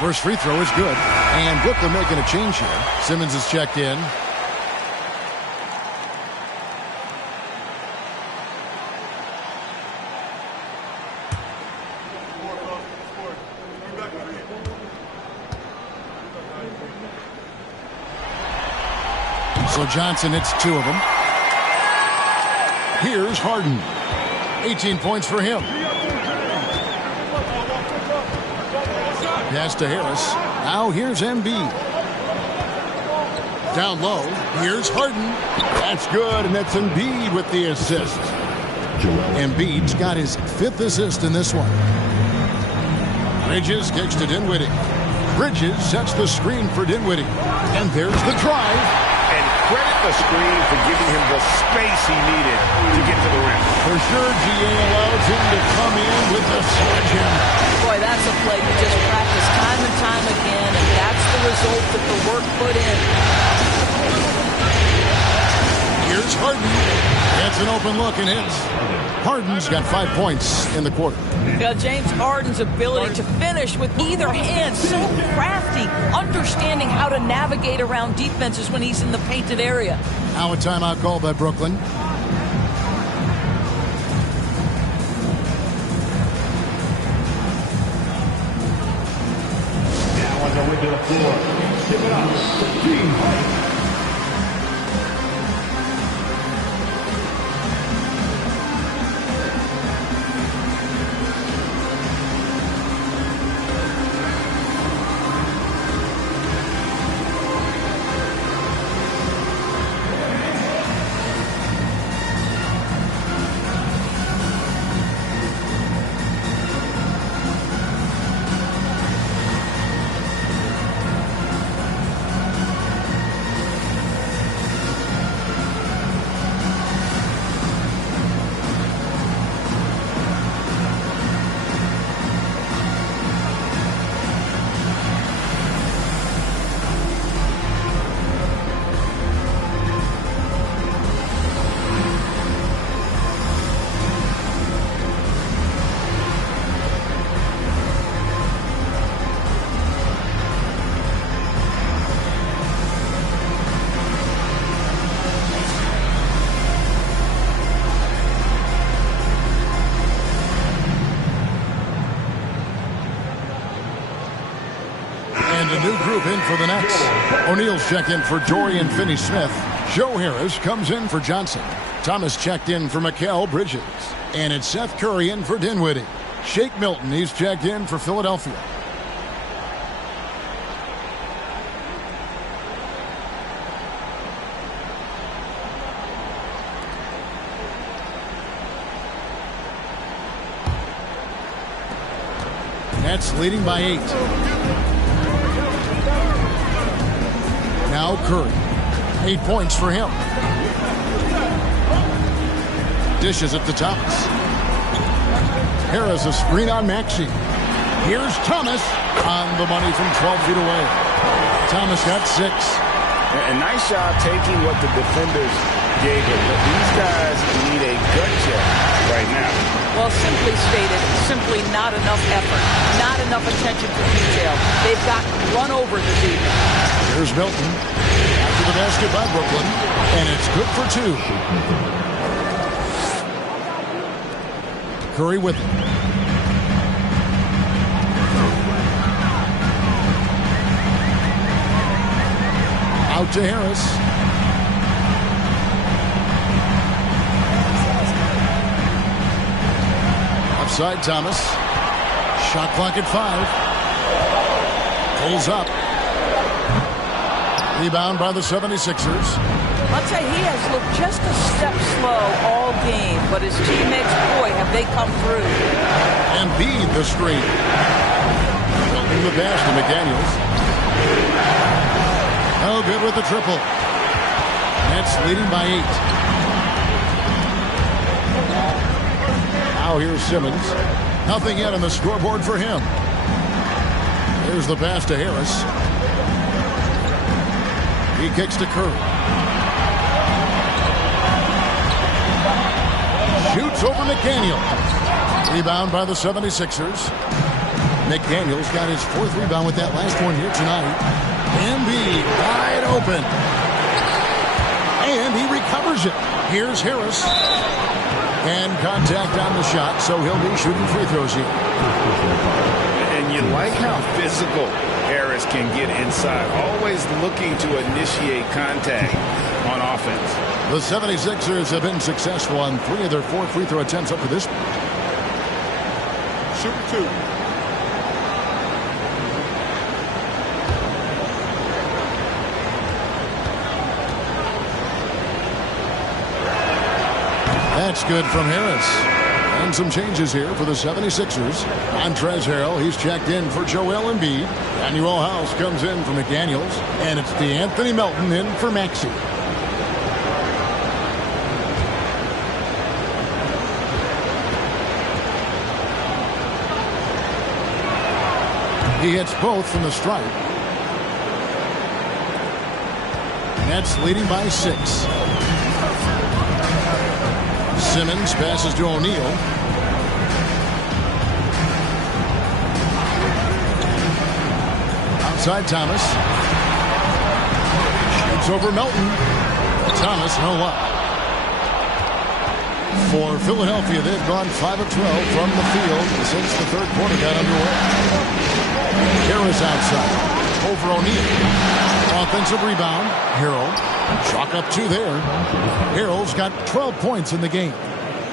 First free throw is good. And Brooklyn making a change here. Simmons is checked in. So Johnson hits 2 of them. Here's Harden. 18 points for him. Pass to Harris. Now here's Embiid. Down low. Here's Harden. That's good, and that's Embiid with the assist. Embiid's got his 5th assist in this one. Bridges kicks to Dinwiddie. Bridges sets the screen for Dinwiddie. And there's the drive. And credit the screen for giving him the space he needed to get to the rim. For sure, GA allows him to come in with the sledgehammer. Boy, that's a play you just practice time and time again, and that's the result of the work put in. Here's Harden. Gets an open look and hits. Harden's got 5 points in the quarter. Yeah, James Harden's ability to finish with either hand, so crafty, understanding how to navigate around defenses when he's in the painted area. Now a timeout called by Brooklyn. Now on the way to the floor. Give it up. Team Harden. And a new group in for the Nets. O'Neal's checked in for Dorian Finney-Smith. Joe Harris comes in for Johnson. Thomas checked in for Mikal Bridges. And it's Seth Curry in for Dinwiddie. Shake Milton, he's checked in for Philadelphia. Nets leading by 8. Now Curry. 8 points for him. Dishes it to Thomas. Harris a screen on Maxey. Here's Thomas on the money from 12 feet away. Thomas got 6. A nice job taking what the defenders gave him. But these guys need a gut check right now. Well, simply stated, simply not enough effort, not enough attention to detail. They've got run over this evening. Here's Milton. After the basket by Brooklyn. And it's good for 2. Curry with it. Out to Harris. Upside Thomas. Shot clock at 5. Pulls up. Rebound by the 76ers. I'll tell you, he has looked just a step slow all game, but his teammates, boy, have they come through. Embiid the screen. In the pass to McDaniels. Oh, good with the triple. Nets leading by 8. Now here's Simmons. Nothing yet on the scoreboard for him. Here's the pass to Harris. He kicks to Curry. Shoots over McDaniel. Rebound by the 76ers. McDaniel's got his 4th rebound with that last one here tonight. Embiid wide open. And he recovers it. Here's Harris. And contact on the shot, so he'll be shooting free throws here. And you like how physical Harris can get inside, always looking to initiate contact on offense. The 76ers have been successful on 3 of their 4 free throw attempts up to this point. Shoot 2. That's good from Harris. And some changes here for the 76ers. Montrezl Harrell, he's checked in for Joel Embiid. Daniel House comes in for McDaniels. And it's DeAnthony Melton in for Maxey. He hits both from the stripe. Nets leading by 6. Simmons passes to O'Neal. Outside Thomas. Shoots over Melton. Thomas no luck. For Philadelphia, they've gone 5 of 12 from the field since the third quarter got underway. Harris outside. Over O'Neal. Offensive rebound. Harrell. Chalk up 2 there. Harrell's got 12 points in the game.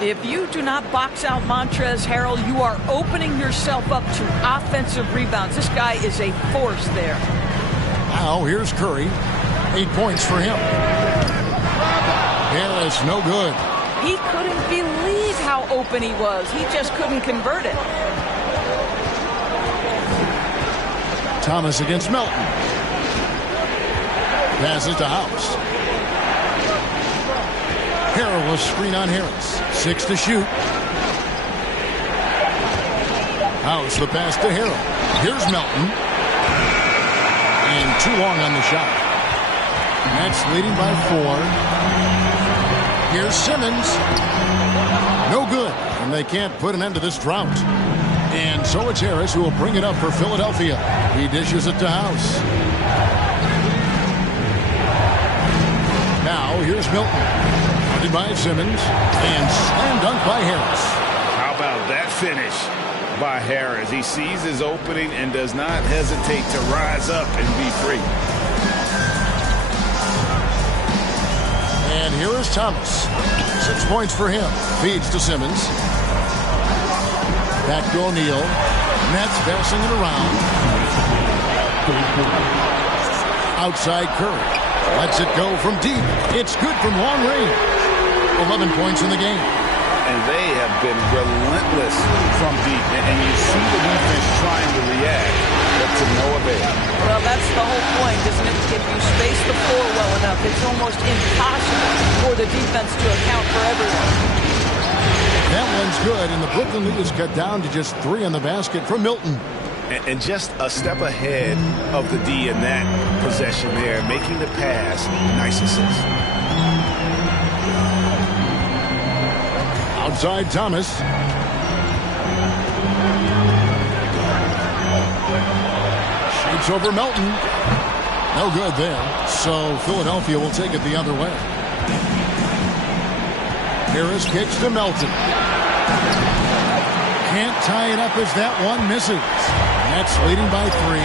If you do not box out Montrezl Harrell, you are opening yourself up to offensive rebounds. This guy is a force there. Now here's Curry. 8 points for him. Harris no good. He couldn't believe how open he was. He just couldn't convert it. Thomas against Melton. Passes to House. Harrell will screen on Harris. 6 to shoot. House the pass to Harrell. Here's Melton. And too long on the shot. Nets leading by 4. Here's Simmons. No good. And they can't put an end to this drought. And so it's Harris who will bring it up for Philadelphia. He dishes it to House. Now here's Milton. Guarded by Simmons. And slam dunk by Harris. How about that finish by Harris? He sees his opening and does not hesitate to rise up and be free. And here is Thomas. 6 points for him. Feeds to Simmons. Back to O'Neal. Nets passing it around. Outside Curry. Lets it go from deep. It's good from long range. 11 points in the game. And they have been relentless from deep. And you see the defense trying to react, but to no avail. Well, that's the whole point, isn't it? If you space the floor well enough, it's almost impossible for the defense to account for everyone. That one's good, and the Brooklyn lead is cut down to just 3 on the basket from Milton. And just a step ahead of the D in that possession there, making the pass. Nice assist. Outside Thomas. Shoots over Melton. No good there. So Philadelphia will take it the other way. Harris kicks to Melton. Can't tie it up as that one misses. Nets leading by 3.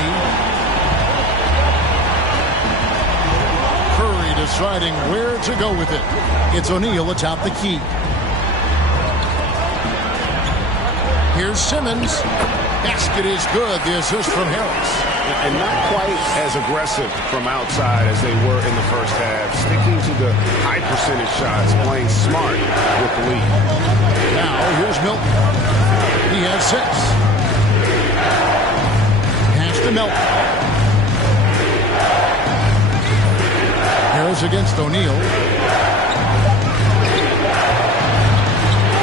Curry deciding where to go with it. It's O'Neal atop the key. Here's Simmons. Basket is good. The assist from Harris. And not quite as aggressive from outside as they were in the first half. Sticking to the high percentage shots, playing smart with the lead. Now here's Milton. He has 6. Pass to Milton. Harris against O'Neal.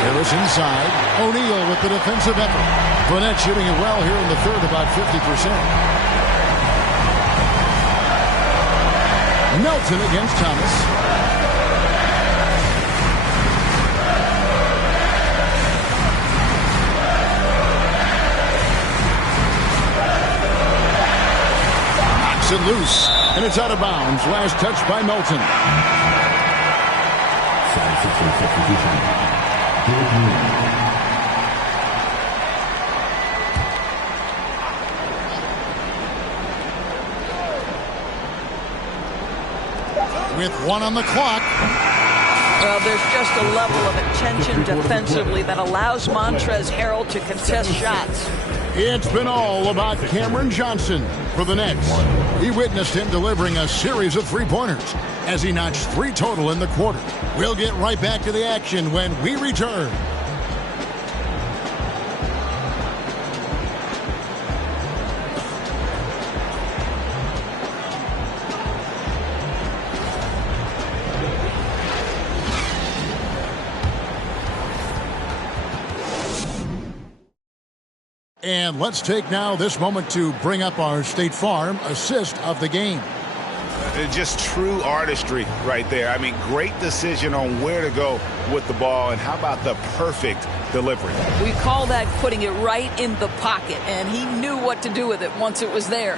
Harris inside. O'Neal with the defensive effort. Burnett shooting it well here in the third, about 50%. Melton against Thomas. Knocks it loose, and it's out of bounds. Last touch by Melton. With 1 on the clock. Well, there's just a level of attention defensively that allows Montrezl Harrell to contest shots. It's been all about Cameron Johnson for the Nets. He witnessed him delivering a series of 3-pointers as he notched 3 total in the quarter. We'll get right back to the action when we return. And let's take now this moment to bring up our State Farm assist of the game. Just true artistry right there. I mean, great decision on where to go with the ball, and how about the perfect delivery? We call that putting it right in the pocket, and he knew what to do with it once it was there.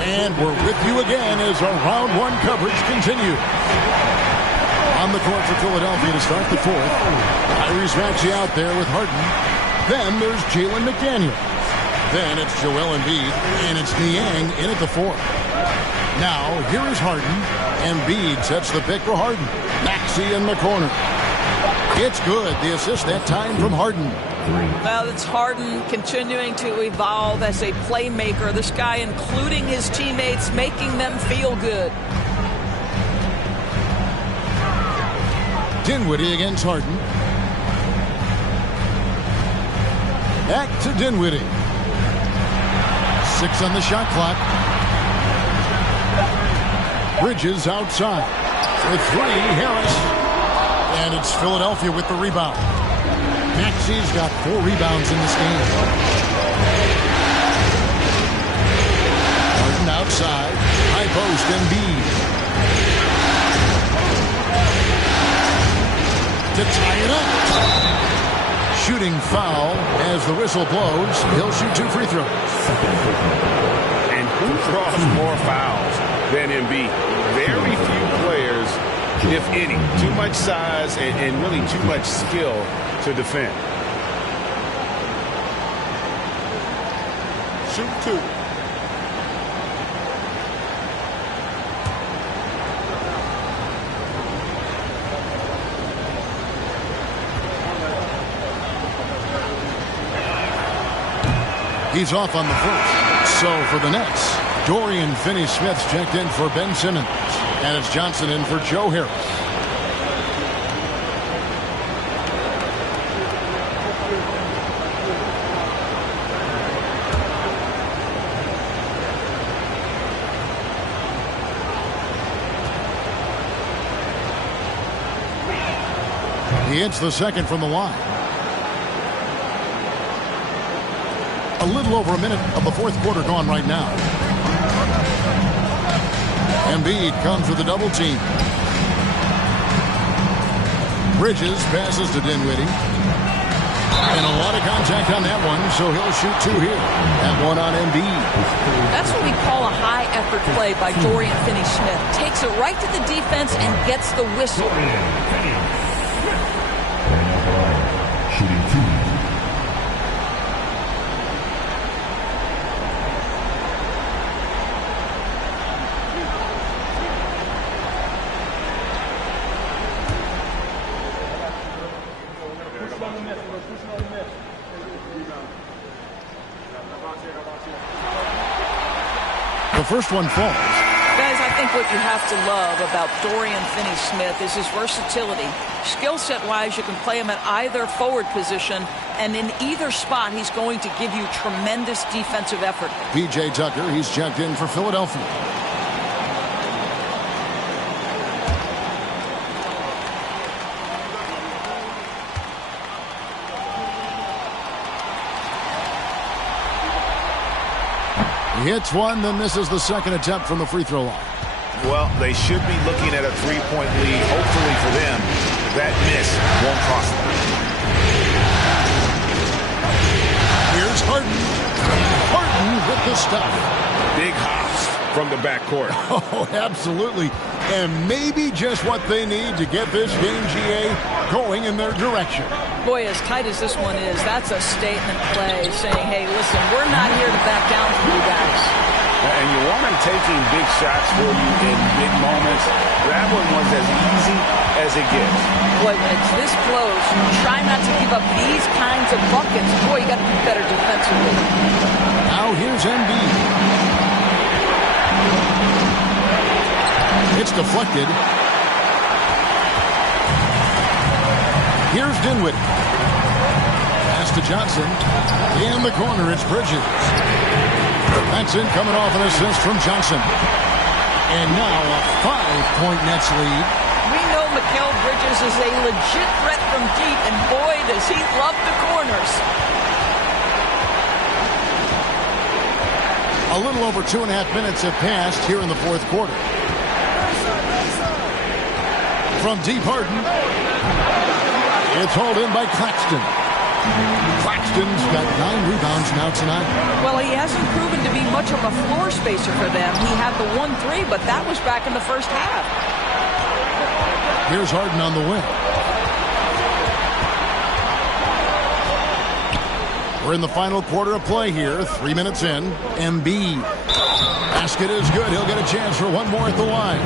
And we're with you again as our round one coverage continues. On the court for Philadelphia to start the fourth. Tyrese Maxey out there with Harden. Then there's Jalen McDaniel. Then it's Joel Embiid, and it's Niang in at the fourth. Now, here is Harden. Embiid sets the pick for Harden. Maxey in the corner. It's good. The assist that time from Harden. Well, it's Harden continuing to evolve as a playmaker. This guy, including his teammates, making them feel good. Dinwiddie against Harden. Back to Dinwiddie. 6 on the shot clock. Bridges outside. For 3, Harris. And it's Philadelphia with the rebound. Maxey's got 4 rebounds in this game. Harden outside. High post, Embiid. To tie it up. Shooting foul as the whistle blows. He'll shoot 2 free throws. And who draws more fouls than Embiid? Very few players, if any. Too much size and really too much skill to defend. Shoot 2. He's off on the first. So for the Nets, Dorian Finney-Smith's checked in for Ben Simmons. And it's Johnson in for Joe Harris. He hits the second from the line. A little over a minute of the fourth quarter gone right now. Embiid comes with a double team. Bridges passes to Dinwiddie. And a lot of contact on that one, so he'll shoot 2 here. And 1 on Embiid. That's what we call a high-effort play by Dorian Finney-Smith. Takes it right to the defense and gets the whistle. Shooting 2. The first one falls. Guys, I think what you have to love about Dorian Finney-Smith is his versatility. Skill set-wise, you can play him at either forward position, and in either spot, he's going to give you tremendous defensive effort. P.J. Tucker, he's checked in for Philadelphia. He hits one, then misses the second attempt from the free throw line. Well, they should be looking at a 3-point lead, hopefully for them. That miss won't cost them. Here's Harden. Harden with the stuff. Big hops from the backcourt. Oh, absolutely. And maybe just what they need to get this game, GA, going in their direction. Boy, as tight as this one is, that's a statement play saying, hey, listen, we're not here to back down from you guys. And you want them taking big shots for you in big moments. That one was as easy as it gets. Boy, when it's this close, try not to give up these kinds of buckets. Boy, you got to be better defensively. Now here's Embiid. It's deflected. Here's Dinwiddie. Pass to Johnson. In the corner, it's Bridges. That's in, coming off an assist from Johnson. And now a 5-point Nets lead. We know Mikal Bridges is a legit threat from deep, and boy, does he love the corners. A little over 2.5 minutes have passed here in the fourth quarter. From deep, Harden. It's hauled in by Claxton. Claxton's got 9 rebounds now tonight. Well, he hasn't proven to be much of a floor spacer for them. He had the 1-3, but that was back in the first half. Here's Harden on the wing. We're in the final quarter of play here. 3 minutes in. Embiid. Basket is good. He'll get a chance for one more at the line.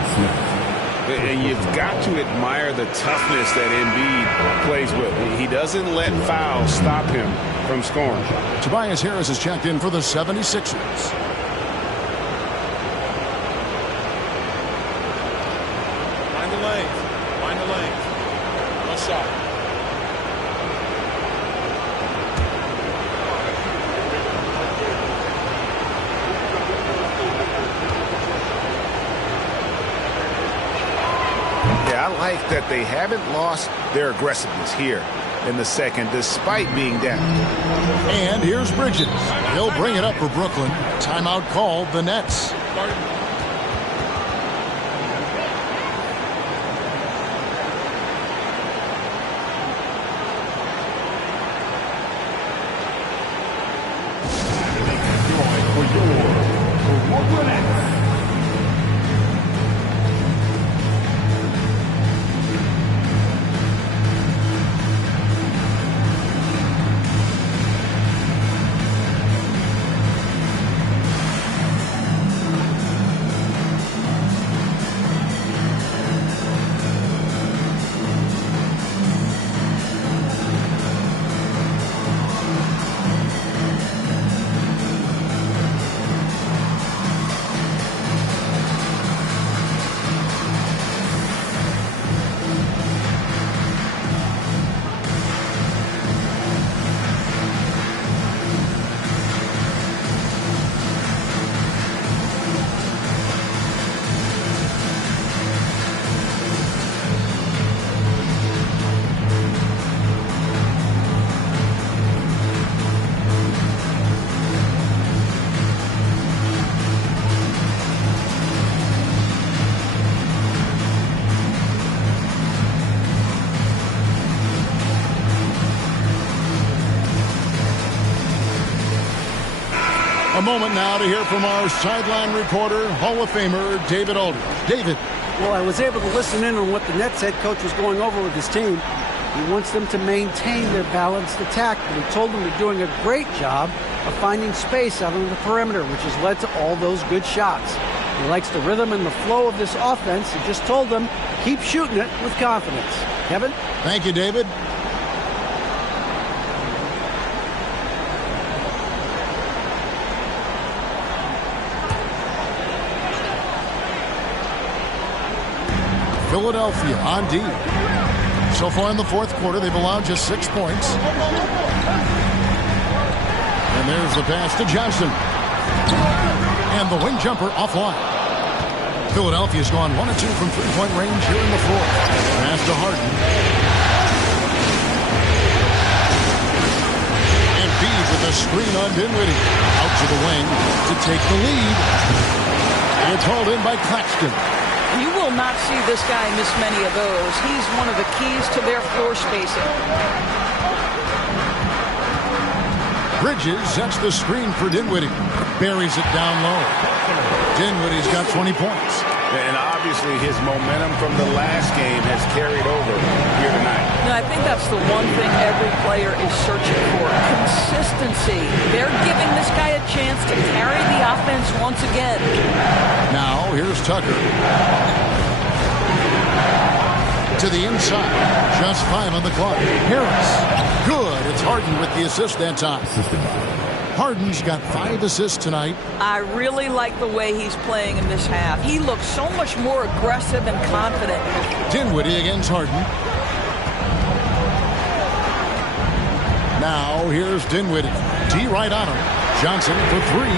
And you've got to admire the toughness that Embiid plays with. He doesn't let fouls stop him from scoring. Tobias Harris is checked in for the 76ers. Find the lanes. Find the lanes. One shot. I like that they haven't lost their aggressiveness here in the second, despite being down. And here's Bridges. He'll bring it up for Brooklyn. Timeout called the Nets. A moment now to hear from our sideline reporter, Hall of Famer David Aldridge. David. Well, I was able to listen in on what the Nets head coach was going over with his team. He wants them to maintain their balanced attack, but he told them they're doing a great job of finding space out on the perimeter, which has led to all those good shots. He likes the rhythm and the flow of this offense. He just told them, keep shooting it with confidence. Kevin? Thank you, David. Philadelphia on D. So far in the fourth quarter, they've allowed just 6 points. And there's the pass to Johnson. And the wing jumper offline. Philadelphia's gone 1 of 2 from three-point range here in the fourth. Pass to Harden. Embiid with a screen on Dinwiddie. Out to the wing to take the lead. It's hauled in by Claxton. You will not see this guy miss many of those. He's one of the keys to their floor spacing. Bridges sets the screen for Dinwiddie. Buries it down low. Dinwiddie's got 20 points. And obviously his momentum from the last game has carried over here tonight. And I think that's the one thing every player is searching for. Consistency. They're giving this guy a chance to carry the offense once again. Now, here's Tucker. To the inside. Just 5 on the clock. Harris. Good. It's Harden with the assist that time. Harden's got 5 assists tonight. I really like the way he's playing in this half. He looks so much more aggressive and confident. Dinwiddie against Harden. Now, here's Dinwiddie. D right on him. Johnson for 3.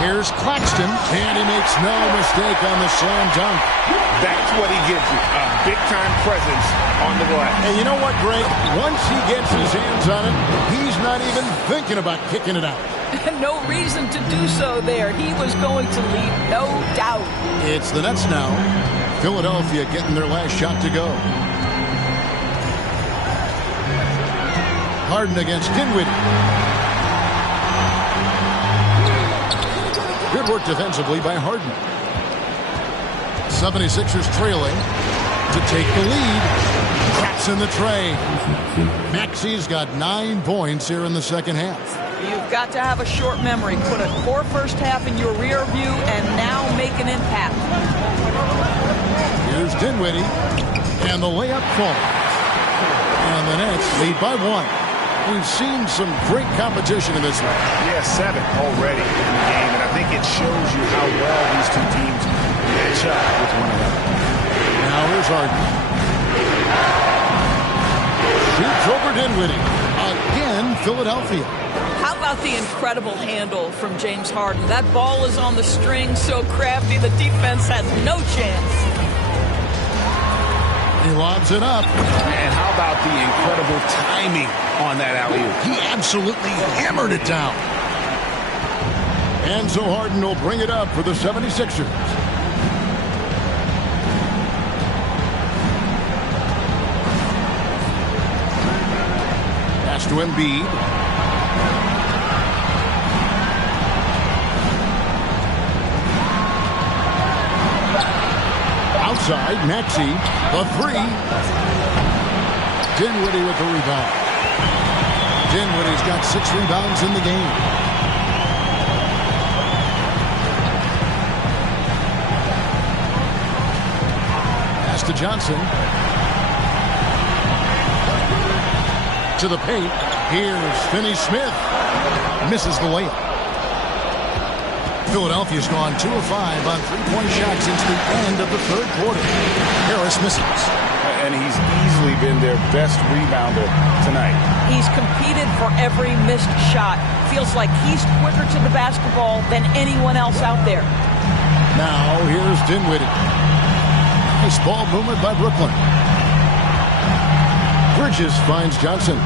Here's Claxton, and he makes no mistake on the slam dunk. That's what he gives you, a big-time presence on the glass. And you know what, Greg? Once he gets his hands on it, he's not even thinking about kicking it out. No reason to do so there. He was going to leave, no doubt. It's the Nets now. Philadelphia getting their last shot to go. Harden against Dinwiddie. Good work defensively by Harden. 76ers trailing to take the lead. Traps in the tray. Maxi's got 9 points here in the second half. You've got to have a short memory. Put a core first half in your rear view and now make an impact. Here's Dinwiddie. And the layup falls. And the Nets lead by 1. We've seen some great competition in this one. Yeah, 7 already in the game, and I think it shows you how well these two teams match up with one another. Now here's Harden. Shoots over Dinwiddie. Again, Philadelphia. How about the incredible handle from James Harden? That ball is on the string, so crafty, the defense has no chance. He lobs it up. And how about the incredible timing on that alley-oop? He absolutely hammered it down. And so Harden will bring it up for the 76ers. Pass to Embiid. Outside, Maxey, the 3. Dinwiddie with the rebound. Dinwiddie's got 6 rebounds in the game. Pass to Johnson. To the paint. Here's Finney Smith. Misses the layup. Philadelphia's gone 2 of 5 on 3-point shots since the end of the third quarter. Harris misses. And he's easily been their best rebounder tonight. He's competed for every missed shot. Feels like he's quicker to the basketball than anyone else out there. Now here's Dinwiddie. Nice ball movement by Brooklyn. Bridges finds Johnson.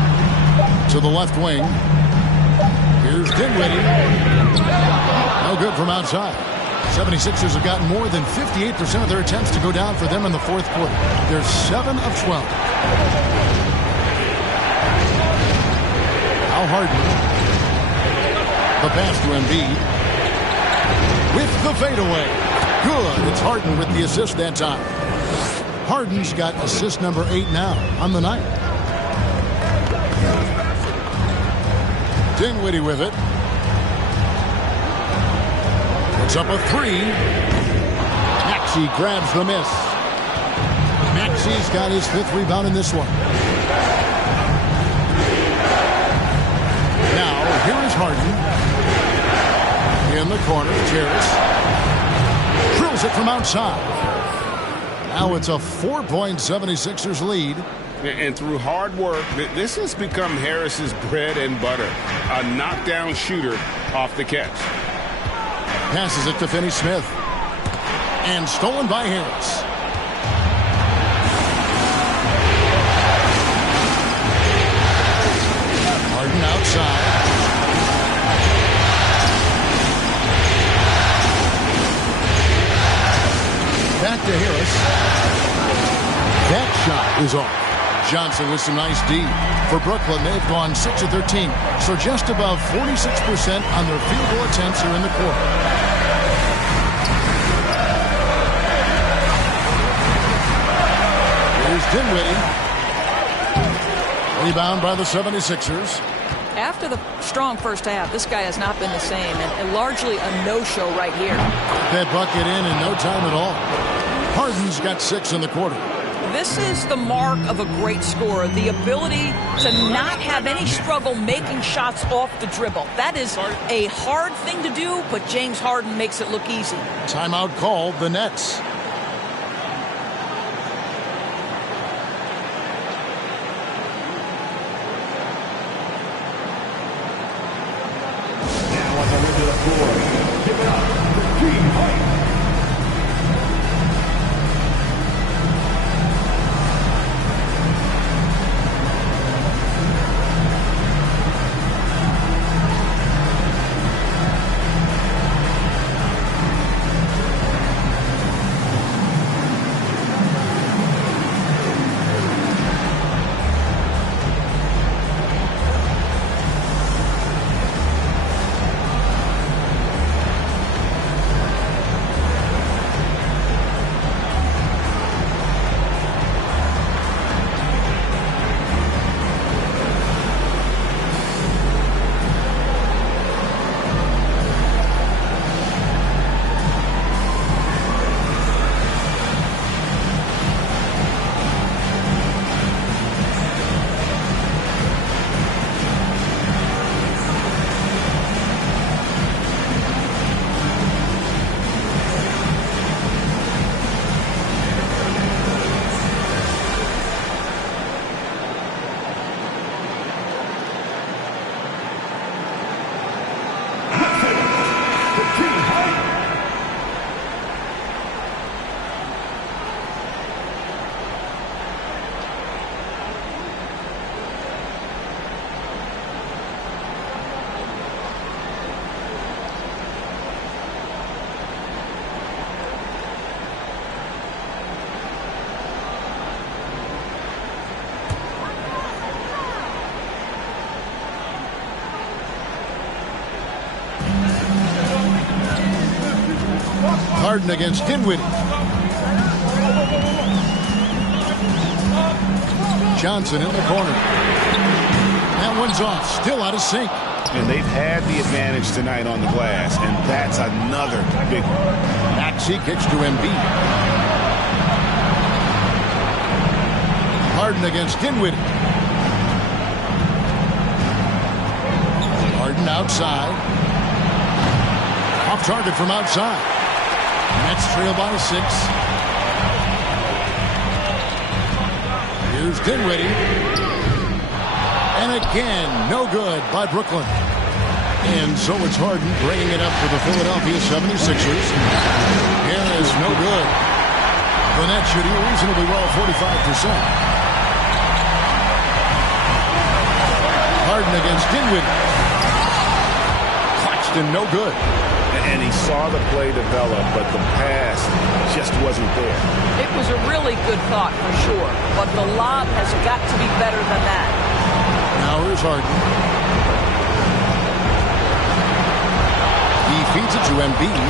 To the left wing. Here's Dinwiddie. No good from outside. 76ers have gotten more than 58% of their attempts to go down for them in the fourth quarter. They're 7 of 12. Now Harden. The pass to Embiid. With the fadeaway. Good. It's Harden with the assist that time. Harden's got assist number 8 now on the night. Dinwiddie with it. It's up a 3. Maxey grabs the miss. Maxey's got his 5th rebound in this one. Now, here is Harden. In the corner, Terrace. Drills it from outside. Now it's a 4-point 76ers lead. And through hard work, this has become Harris's bread and butter. A knockdown shooter off the catch. Passes it to Finney Smith. And stolen by Harris. Harden outside. Back to Harris. That shot is off. Johnson with some nice D. For Brooklyn, they've gone 6 of 13, so just above 46% on their field goal attempts here in the quarter. Here's Dinwiddie. Rebound by the 76ers. After the strong first half, this guy has not been the same, and largely a no-show right here. That bucket in no time at all. Harden's got 6 in the quarter. This is the mark of a great scorer, the ability to not have any struggle making shots off the dribble. That is a hard thing to do, but James Harden makes it look easy. Timeout called, the Nets. Now at the end of the floor, give it Harden against Dinwiddie. Johnson in the corner. That one's off. Still out of sync. And they've had the advantage tonight on the glass, and that's another big one. Maxey kicks to Embiid. Harden against Dinwiddie. Harden outside. Off target from outside. Nets trail by 6. Here's Dinwiddie. And again, no good by Brooklyn. And so it's Harden bringing it up for the Philadelphia 76ers. Harris, no good. The Nets shooting reasonably well, 45%. Harden against Dinwiddie. Claxton, no good. And he saw the play develop, but the pass just wasn't there. It was a really good thought for sure, but the lob has got to be better than that. Now here's Harden. He feeds it to Embiid.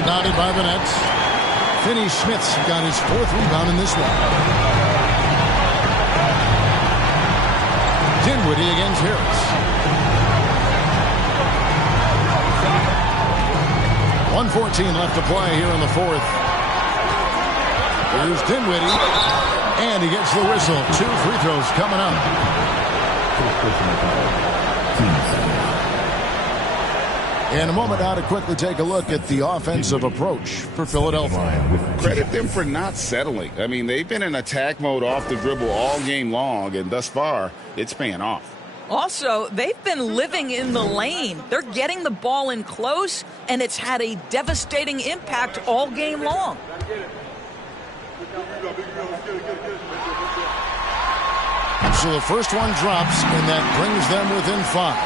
Rebounded by the Nets. Finney-Smith's got his 4th rebound in this one. Dinwiddie against Harris. 1:14 left to play here in the 4th. Here's Dinwiddie. And he gets the whistle. 2 free throws coming up. In a moment now to quickly take a look at the offensive approach for Philadelphia. Credit them for not settling. I mean, they've been in attack mode off the dribble all game long, and thus far, it's paying off. Also, they've been living in the lane. They're getting the ball in close, and it's had a devastating impact all game long. So the first one drops, and that brings them within 5.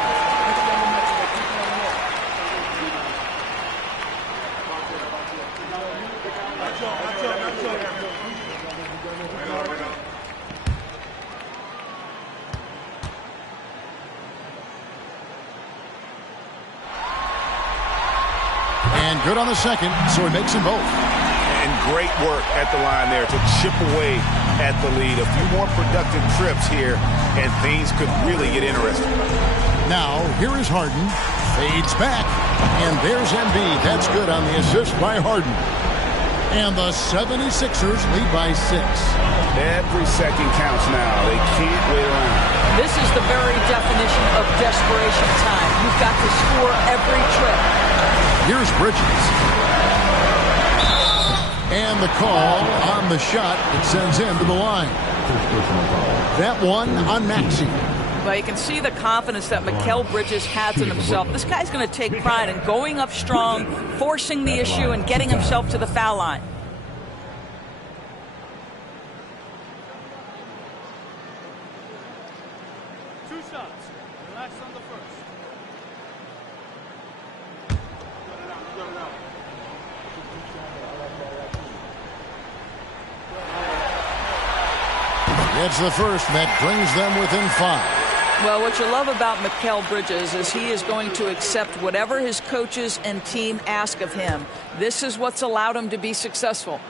And good on the second, so he makes them both. And great work at the line there to chip away at the lead. A few more productive trips here, and things could really get interesting. Now, here is Harden. Fades back, and there's Embiid. That's good on the assist by Harden. And the 76ers lead by 6. Every second counts now. They can't wait around. This is the very definition of desperation time. You've got to score every trip. Here's Bridges. And the call on the shot. It sends him to the line. That one on Maxey. Well, you can see the confidence that Mikal Bridges has in himself. This guy's going to take pride in going up strong, forcing the issue, and getting himself to the foul line. Two shots. Relax on the first. It's the first that brings them within 5. Well, what you love about Mikal Bridges is he is going to accept whatever his coaches and team ask of him. This is what's allowed him to be successful.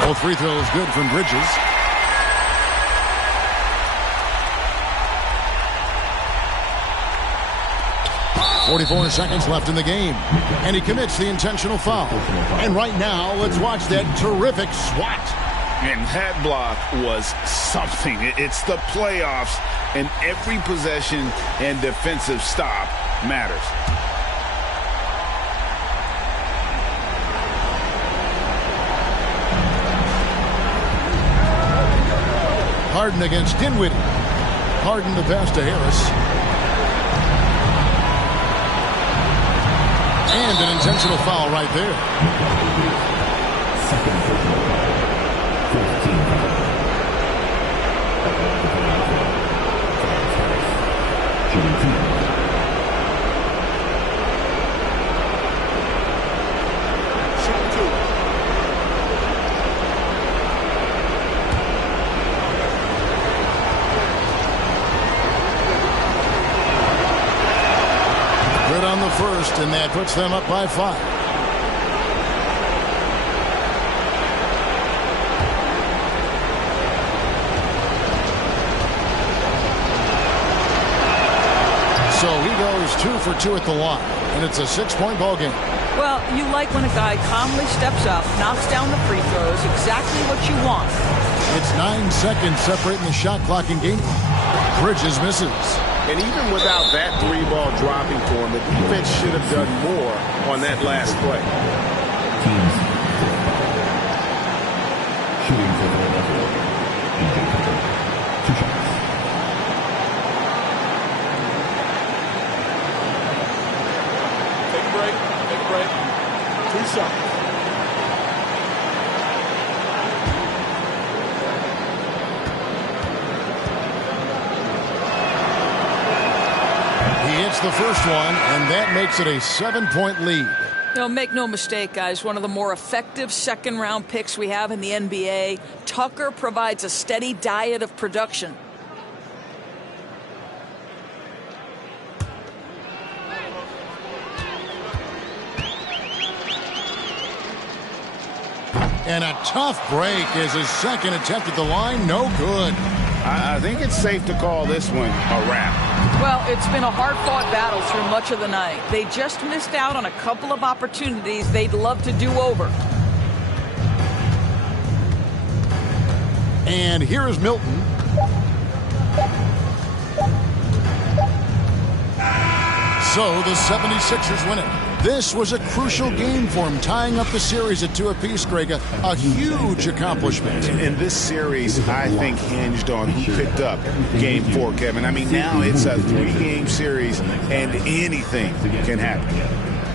Both free throws good from Bridges. .44 seconds left in the game. And he commits the intentional foul. And right now, let's watch that terrific swat. And that block was something. It's the playoffs, and every possession and defensive stop matters. Harden against Dinwiddie. Harden the pass to Harris. And an intentional foul right there. first, and that puts them up by 5. So he goes 2 for 2 at the line, and it's a 6-point ball game. Well, you like when a guy calmly steps up, knocks down the free throws, exactly what you want. It's 9 seconds separating the shot clock and game. Bridges misses. And even without that 3-ball dropping for him, the defense should have done more on that last play. Teams shooting for Philadelphia. BJ Tucker, 2 shots. Take a break. Take a break. 2 shots. He hits the first one, and that makes it a 7-point lead. Make no mistake, guys, one of the more effective second-round picks we have in the NBA. Tucker provides a steady diet of production. And a tough break is his second attempt at the line. No good. I think it's safe to call this one a wrap. Well, it's been a hard-fought battle through much of the night. They just missed out on a couple of opportunities they'd love to do over. And here is Milton. So the 76ers win it. This was a crucial game for him, tying up the series at 2 apiece, Greg. A huge accomplishment. And this series, I think, hinged on who picked up Game 4, Kevin. I mean, now it's a 3-game series, and anything can happen.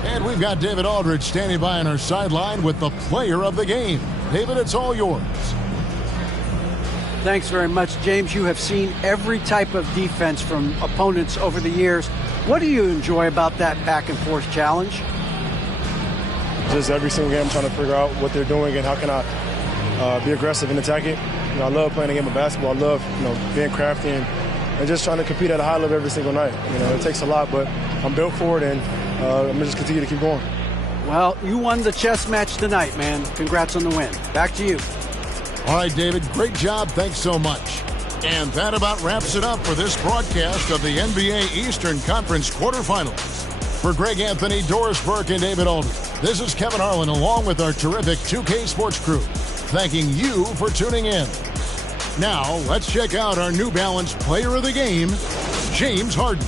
And we've got David Aldridge standing by on our sideline with the player of the game. David, it's all yours. Thanks very much, James. You have seen every type of defense from opponents over the years. What do you enjoy about that back-and-forth challenge? Just every single game, I'm trying to figure out what they're doing and how can I be aggressive and attack it. I love playing a game of basketball. I love, being crafty and just trying to compete at a high level every single night. It takes a lot, but I'm built for it, and I'm going to just continue to keep going. Well, you won the chess match tonight, man. Congrats on the win. Back to you. All right, David, great job. Thanks so much. And that about wraps it up for this broadcast of the NBA Eastern Conference quarterfinals. For Greg Anthony, Doris Burke, and David Aldridge, this is Kevin Harlan along with our terrific 2K Sports crew, thanking you for tuning in. Now, let's check out our New Balance player of the game, James Harden.